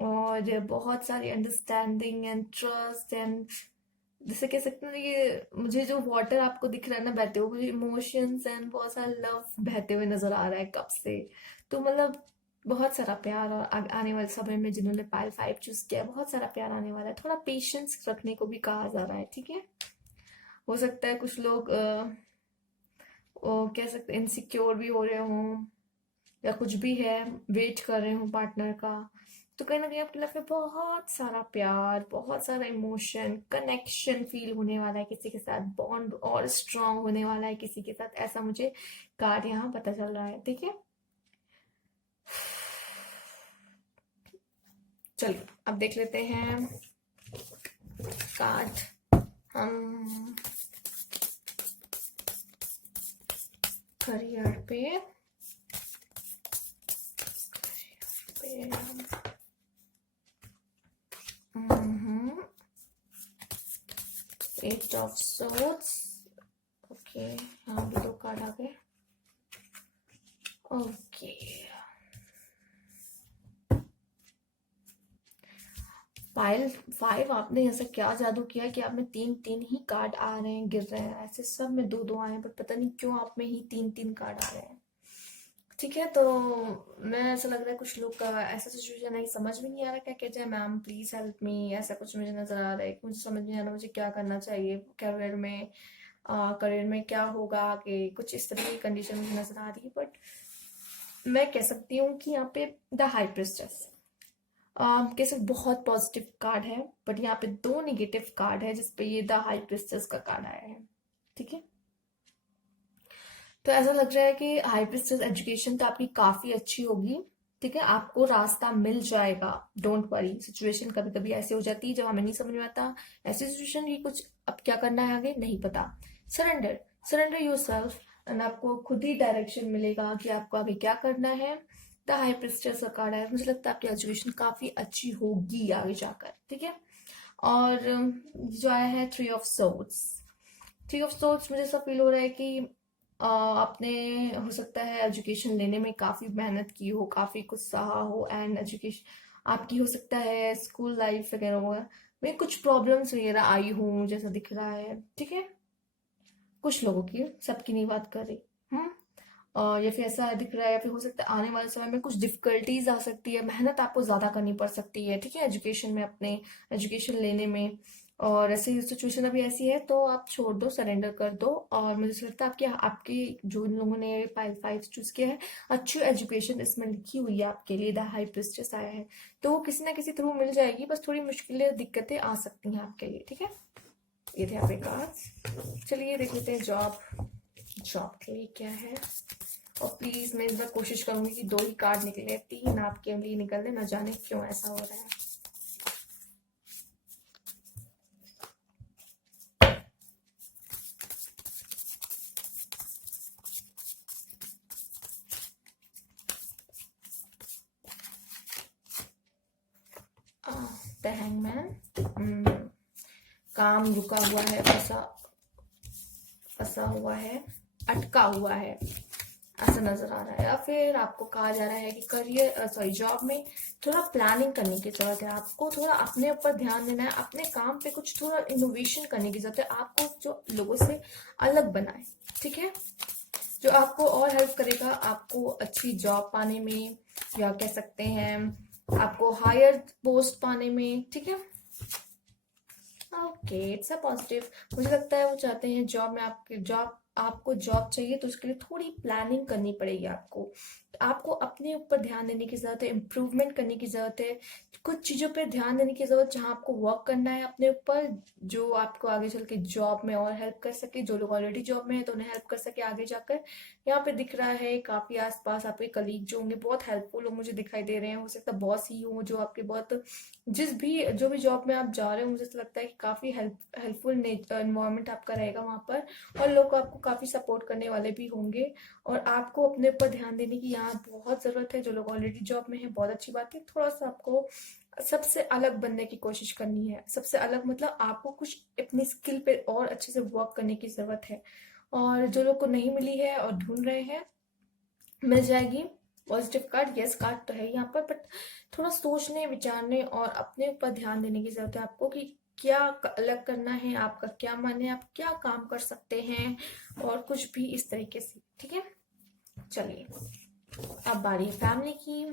और बहुत सारी अंडरस्टैंडिंग एंड ट्रस्ट एंड, जैसे कह सकते हैं ये, मुझे जो वाटर आपको दिख रहा है ना बहते हुए, मुझे इमोशंस एंड बहुत सारा लव बहते हुए नजर आ रहा है कब से। तो मतलब बहुत सारा प्यार, और आने वाले समय में जिन्होंने पायल 5 चूज किया है, बहुत सारा प्यार आने वाला है। थोड़ा पेशेंस रखने को भी कहा जा रहा है। ठीक है, हो सकता है कुछ लोग कह सकते इनसिक्योर भी हो रहे हों, या कुछ भी है, वेट कर रहे हो पार्टनर का। तो कहीं ना कहीं आपकी लाइफ में बहुत सारा प्यार, बहुत सारा इमोशन, कनेक्शन फील होने वाला है किसी के साथ, बॉन्ड और स्ट्रांग होने वाला है किसी के साथ, ऐसा मुझे कार्ड यहाँ पता चल रहा है। ठीक है, चलिए अब देख लेते हैं कार्ड हम करियर पे, एट ऑफ सोर्ड्स। ओके, यहाँ भी 2 कार्ड आ गए। ओके, पायल 5, आपने ऐसा क्या जादू किया कि आप में 3-3 ही कार्ड आ रहे हैं, गिर रहे हैं। ऐसे सब में 2-2 आए हैं, बट पता नहीं क्यों आप में ही 3-3 कार्ड आ रहे हैं। ठीक है, तो मैं, ऐसा लग रहा है कुछ लोग का ऐसा सिचुएशन है, समझ में नहीं आ रहा क्या किया जाए। मैम प्लीज हेल्प मी, ऐसा कुछ मुझे नजर आ रहा है कि मुझे समझ नहीं आ रहा मुझे क्या करना चाहिए करियर में। करियर में क्या होगा आगे, कुछ इस तरह की कंडीशन मुझे नजर आ रही है। बट मैं कह सकती हूँ कि यहाँ पे द हाई प्रिस्टेस कैसे बहुत पॉजिटिव कार्ड है, बट यहाँ पे 2 निगेटिव कार्ड है जिसपे ये द हाई प्रिस्टेस का कार्ड आया है। ठीक है, तो ऐसा लग रहा है कि हाई प्रिस्टेस एजुकेशन तो आपकी काफी अच्छी होगी। ठीक है, आपको रास्ता मिल जाएगा, डोंट वरी। सिचुएशन कभी कभी ऐसी हो जाती है जब हमें नहीं समझ में आता ऐसी सिचुएशन की, कुछ अब क्या करना है आगे नहीं पता। Surrender, surrender your self, and आपको खुद ही डायरेक्शन मिलेगा कि आपको आगे क्या करना है। द हाई प्रिस्टेस का कार्ड है, मुझे लगता है आपकी एजुकेशन काफी अच्छी होगी आगे जाकर। ठीक है, और जो आया है 3 ऑफ सोर्ड्स। 3 ऑफ सोर्ड्स, मुझे ऐसा फील हो रहा है कि आपने, हो सकता है एजुकेशन लेने में काफी मेहनत की हो, काफी कुछ सहा हो, एंड एजुकेशन आपकी, हो सकता है स्कूल लाइफ वगैरह में कुछ प्रॉब्लम्स वगैरह आई हो, जैसा दिख रहा है। ठीक है, कुछ लोगों की, सबकी नहीं बात कर रही। या फिर ऐसा दिख रहा है, या फिर हो सकता है आने वाले समय में कुछ डिफिकल्टीज आ सकती है, मेहनत आपको ज्यादा करनी पड़ सकती है। ठीक है, एजुकेशन में, अपने एजुकेशन लेने में। और ऐसी सिचुएशन अभी ऐसी है तो आप छोड़ दो, सरेंडर कर दो। और मुझे ऐसा लगता है आपके आपकी जो इन लोगों ने पाइल 5 चूज किया है, अच्छी एजुकेशन इसमें लिखी हुई है आपके लिए। द हाई प्रिस्टेस आया है, तो वो किसी ना किसी थ्रू मिल जाएगी, बस थोड़ी मुश्किलें दिक्कतें आ सकती हैं आपके लिए। ठीक है, ये थे आपके कार्ड्स। चलिए देख लेते हैं जॉब के लिए क्या है। और प्लीज मैं इस बार कोशिश करूंगी कि 2 ही कार्ड निकले, 3 आपके लिए निकलने, ना जाने क्यों ऐसा हो रहा है। The hangman. काम रुका हुआ है, फंसा हुआ है, अटका हुआ है, ऐसा नजर आ रहा है। या फिर आपको कहा जा रहा है कि जॉब में थोड़ा प्लानिंग करने की जरूरत है, आपको थोड़ा अपने ऊपर ध्यान देना है, अपने काम पे कुछ थोड़ा इनोवेशन करने की जरूरत है, आपको जो लोगों से अलग बनाए, ठीक है, जो आपको और हेल्प करेगा आपको अच्छी जॉब पाने में, या कह सकते हैं आपको हायर पोस्ट पाने में, ठीक है। Okay, it's a positive. मुझे लगता है वो चाहते हैं आपको जॉब चाहिए, तो उसके लिए थोड़ी प्लानिंग करनी पड़ेगी आपको अपने ऊपर ध्यान देने की जरूरत है, इम्प्रूवमेंट करने की जरूरत है, कुछ चीजों पे ध्यान देने की जरूरत, जहाँ आपको वर्क करना है अपने ऊपर, जो आपको आगे चल के जॉब में और हेल्प कर सके। जो लोग ऑलरेडी जॉब में है तो उन्हें हेल्प कर सके आगे जाकर। यहाँ पे दिख रहा है काफी आसपास आपके कलीग जो होंगे बहुत हेल्पफुल हो, मुझे दिखाई दे रहे हैं। हो सकता है बॉस ही हो जो आपके बहुत, जो भी जॉब में आप जा रहे हो, मुझे तो लगता है कि काफी हेल्पफुल एनवायरनमेंट आपका रहेगा वहां पर, और लोग आपको काफी सपोर्ट करने वाले भी होंगे। और आपको अपने ऊपर ध्यान देने की यहाँ बहुत जरूरत है। जो लोग ऑलरेडी जॉब में है बहुत अच्छी बात है, थोड़ा सा आपको सबसे अलग बनने की कोशिश करनी है। सबसे अलग मतलब आपको कुछ अपनी स्किल पे और अच्छे से वर्क करने की जरूरत है। और जो लोग को नहीं मिली है और ढूंढ रहे हैं, मिल जाएगी। पॉजिटिव कार्ड, यस कार्ड तो है यहाँ पर, बट थोड़ा सोचने विचारने और अपने ऊपर ध्यान देने की जरूरत है आपको कि क्या अलग करना है, आपका क्या मन है, आप क्या काम कर सकते हैं, और कुछ भी इस तरीके से, ठीक है। चलिए अब बारी है फैमिली की।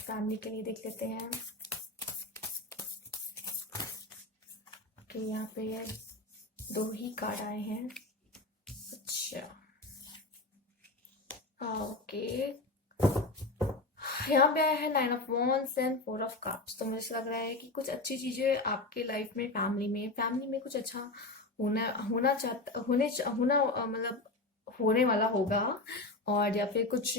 फैमिली के लिए देख लेते हैं कि यहाँ पे 2 ही कार्ड आए हैं। अच्छा, ओके, यहाँ पे आया है 9 of wands and 4 of cups. तो मुझे लग रहा है कि कुछ अच्छी चीजें आपके लाइफ में, फैमिली में कुछ अच्छा मतलब होने वाला होगा, और या फिर कुछ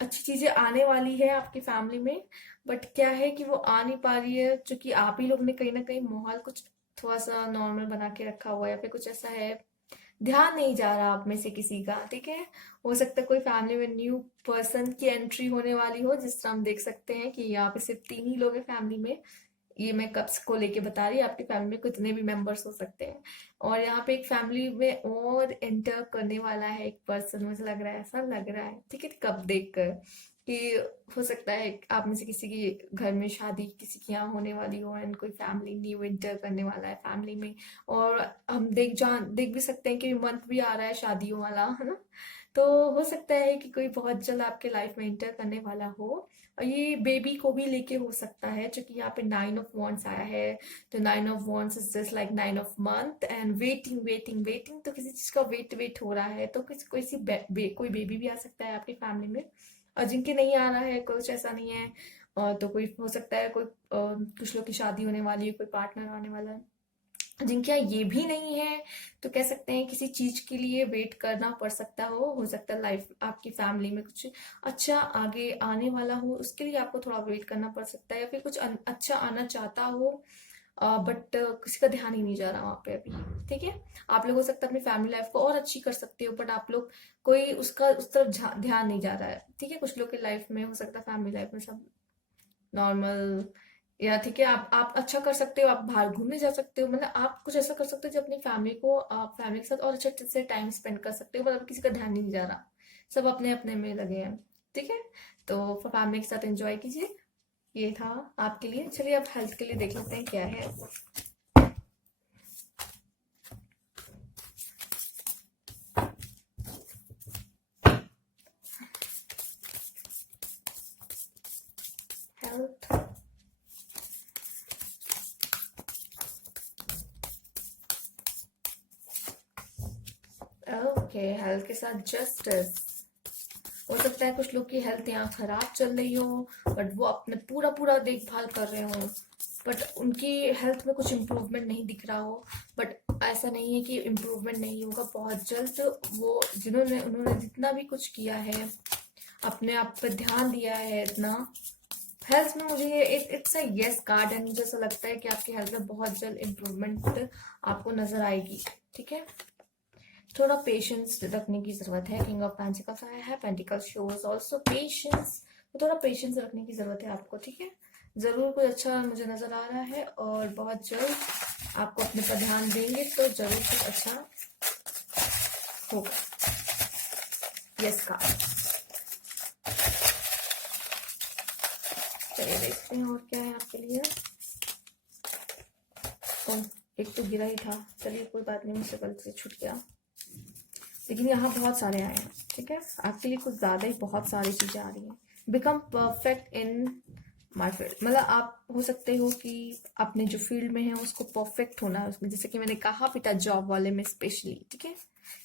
अच्छी चीजें आने वाली है आपकी फैमिली में। बट क्या है कि वो आ नहीं पा रही है, क्योंकि आप ही लोग ने कहीं ना कहीं माहौल कुछ थोड़ा सा नॉर्मल बना के रखा हुआ है, या फिर कुछ ऐसा है, ध्यान नहीं जा रहा आप में से किसी का, ठीक है। हो सकता है कोई फैमिली में न्यू पर्सन की एंट्री होने वाली हो, जिस तरह हम देख सकते हैं कि यहाँ पे सिर्फ 3 ही लोग हैं फैमिली में। ये मैं कब्स को लेके बता रही हूँ, आपकी फैमिली में कितने भी मेंबर्स हो सकते हैं। और यहाँ पे एक फैमिली में और एंटर करने वाला है एक पर्सन, मुझे लग रहा है, ऐसा लग रहा है, ठीक है, कब देख कर कि हो सकता है आप में से किसी की घर में शादी किसी की यहाँ होने वाली हो, एंड कोई फैमिली न्यू एंटर करने वाला है फैमिली में। और हम देख भी सकते हैं कि मंथ भी आ रहा है शादियों वाला, है ना। तो हो सकता है कि कोई बहुत जल्द आपके लाइफ में एंटर करने वाला हो, और ये बेबी को भी लेके हो सकता है, क्योंकि यहाँ पे 9 ऑफ वॉन्ड्स आया है। तो 9 of wands is just like 9 of month and waiting waiting waiting. तो किसी चीज का वेट हो रहा है, तो कोई बेबी भी आ सकता है आपकी फैमिली में। और जिनके नहीं आ रहा है, कुछ ऐसा नहीं है, तो कोई हो सकता है कुछ लोग की शादी होने वाली है, कोई पार्टनर आने वाला है। जिनके यहाँ ये भी नहीं है, तो कह सकते हैं किसी चीज के लिए वेट करना पड़ सकता हो सकता है लाइफ आपकी फैमिली में कुछ अच्छा आगे आने वाला हो, उसके लिए आपको थोड़ा वेट करना पड़ सकता है, या फिर कुछ अच्छा आना चाहता हो, बट किसी का ध्यान ही नहीं जा रहा वहां पे अभी, ठीक है। आप लोग हो सकता है अपनी फैमिली लाइफ को और अच्छी कर सकते हो, बट आप लोग कोई उसका उस तरफ ध्यान नहीं जा रहा है, ठीक है। कुछ लोग की लाइफ में हो सकता है फैमिली लाइफ में सब नॉर्मल, या ठीक है, आप अच्छा कर सकते हो, आप बाहर घूमने जा सकते हो, मतलब आप कुछ ऐसा कर सकते हो जो अपनी फैमिली को, आप फैमिली के साथ और अच्छे से टाइम स्पेंड कर सकते हो, मतलब किसी का ध्यान नहीं जा रहा, सब अपने अपने में लगे हैं, ठीक है। तो फैमिली के साथ एंजॉय कीजिए। ये था आपके लिए। चलिए अब हेल्थ के लिए देख लेते हैं क्या है। हेल्थ, ओके, हेल्थ के साथ जस्टिस। हो सकता है कुछ लोग की हेल्थ यहाँ खराब चल रही हो, बट वो अपने पूरा पूरा देखभाल कर रहे हो, बट उनकी हेल्थ में कुछ इम्प्रूवमेंट नहीं दिख रहा हो। बट ऐसा नहीं है कि इम्प्रूवमेंट नहीं होगा, बहुत जल्द वो उन्होंने जितना भी कुछ किया है, अपने आप पर ध्यान दिया है इतना हेल्थ में, मुझे ये it's a yes card and मुझे ऐसा लगता है कि आपकी हेल्थ में बहुत जल्द इम्प्रूवमेंट आपको नजर आएगी। ठीक है, थोड़ा पेशेंस रखने की जरूरत है। किंग ऑफ पेंटिकल्स आया है, पेंटिकल्स शोज आल्सो पेशेंस, तो थोड़ा पेशेंस रखने की जरूरत है आपको। ठीक है, जरूर कोई अच्छा मुझे नजर आ रहा है और बहुत जल्द आपको अपने पर ध्यान देंगे तो जरूर कुछ अच्छा होगा। यस का चलिए देखते हैं और क्या है आपके लिए। ओह, एक तो गिरा ही था, चलिए कोई बात नहीं, मुझसे गलती से छूट गया, लेकिन यहाँ बहुत सारे आए हैं। ठीक है, आपके लिए कुछ ज्यादा ही बहुत सारी चीजें आ रही हैं। Become perfect in my field, मतलब आप हो सकते हो कि अपने जो फील्ड में है उसको परफेक्ट होना है उसमें, जैसे कि मैंने कहा बेटा जॉब वाले में स्पेशली। ठीक है,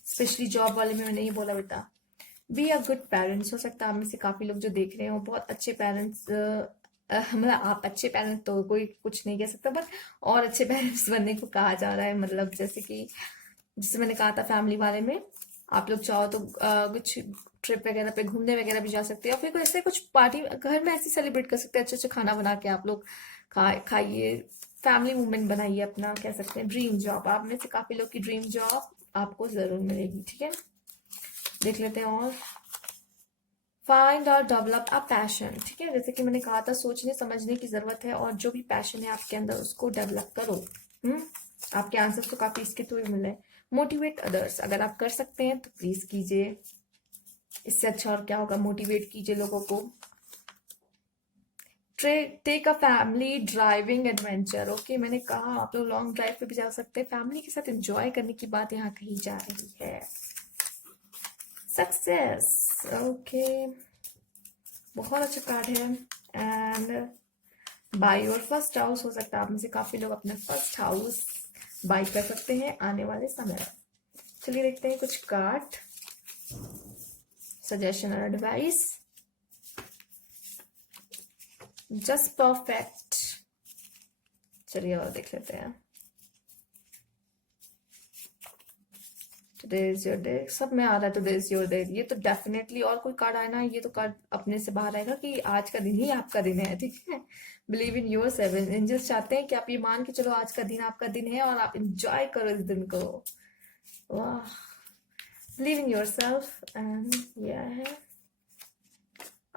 स्पेशली जॉब वाले में मैंने ये बोला बेटा बी अ गुड पेरेंट्स। हो सकता है आप में से काफी लोग जो देख रहे हो बहुत अच्छे पेरेंट्स, मतलब आप अच्छे पेरेंट्स तो कोई कुछ नहीं कह सकता, बट और अच्छे पेरेंट्स बनने को कहा जा रहा है। मतलब जैसे कि जिससे मैंने कहा था फैमिली वाले में, आप लोग चाहो तो कुछ ट्रिप वगैरह पे घूमने वगैरह भी जा सकते हैं, या फिर कोई ऐसे कुछ पार्टी घर में ऐसे सेलिब्रेट कर सकते हैं, अच्छे अच्छे खाना बना के आप लोग खाइए, फैमिली मूवमेंट बनाइए अपना, कह सकते हैं ड्रीम जॉब। आप में से काफी लोग की ड्रीम जॉब आपको जरूर मिलेगी। ठीक है, देख लेते हैं और फाइंड और डेवलप अ पैशन। ठीक है, जैसे कि मैंने कहा था सोचने समझने की जरूरत है, और जो भी पैशन है आपके अंदर उसको डेवलप करो। आपके आंसर्स तो काफी इसके थ्रू मिले। मोटिवेट अदर्स, अगर आप कर सकते हैं तो प्लीज कीजिए, इससे अच्छा और क्या होगा। मोटिवेट कीजिए लोगों को। Take a family driving adventure. Okay, मैंने कहा आप लोग लॉन्ग ड्राइव पे भी जा सकते हैं, फैमिली के साथ एंजॉय करने की बात यहाँ कही जा रही है। सक्सेस, ओके, बहुत अच्छा कार्ड है। And by your first house, हो सकता है आप में से काफी लोग अपना फर्स्ट हाउस बाय कर सकते हैं आने वाले समय में। चलिए देखते हैं कुछ कार्ड, सजेशन और एडवाइस। जस्ट परफेक्ट, चलिए और देख लेते हैं। टुडे इज योर डे, सब में आ रहा है टुडे इज योर डे, ये तो डेफिनेटली। और कोई कार्ड आए ना, ये तो कार्ड अपने से बाहर आएगा कि आज का दिन ही आपका दिन है। ठीक है, believe in your seven angels चाहते हैं कि आप ये मान के चलो आज का दिन आपका दिन है और आप इंजॉय करो इस दिन को। वाह, believe in your self and यह है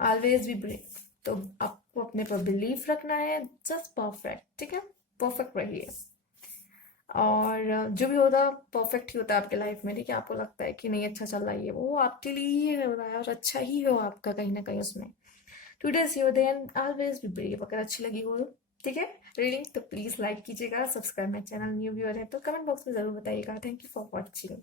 ऑलवेज बी ब्रेव। तो आपको अपने पर बिलीव रखना है, जस्ट परफेक्ट। ठीक है, परफेक्ट रहिए, और जो भी होता परफेक्ट ही होता है आपके लाइफ में। ठीक है, आपको लगता है कि नहीं अच्छा चल रहा है, वो आपके लिए ही हो रहा है और अच्छा ही हो आपका कहीं ना कहीं उसमें। Today is your day and always be brave. अगर अच्छी लगी हो, ठीक है, रीडिंग, तो प्लीज लाइक कीजिएगा, subscribe my channel, new viewer है तो कमेंट बॉक्स में जरूर बताइएगा। Thank you for watching.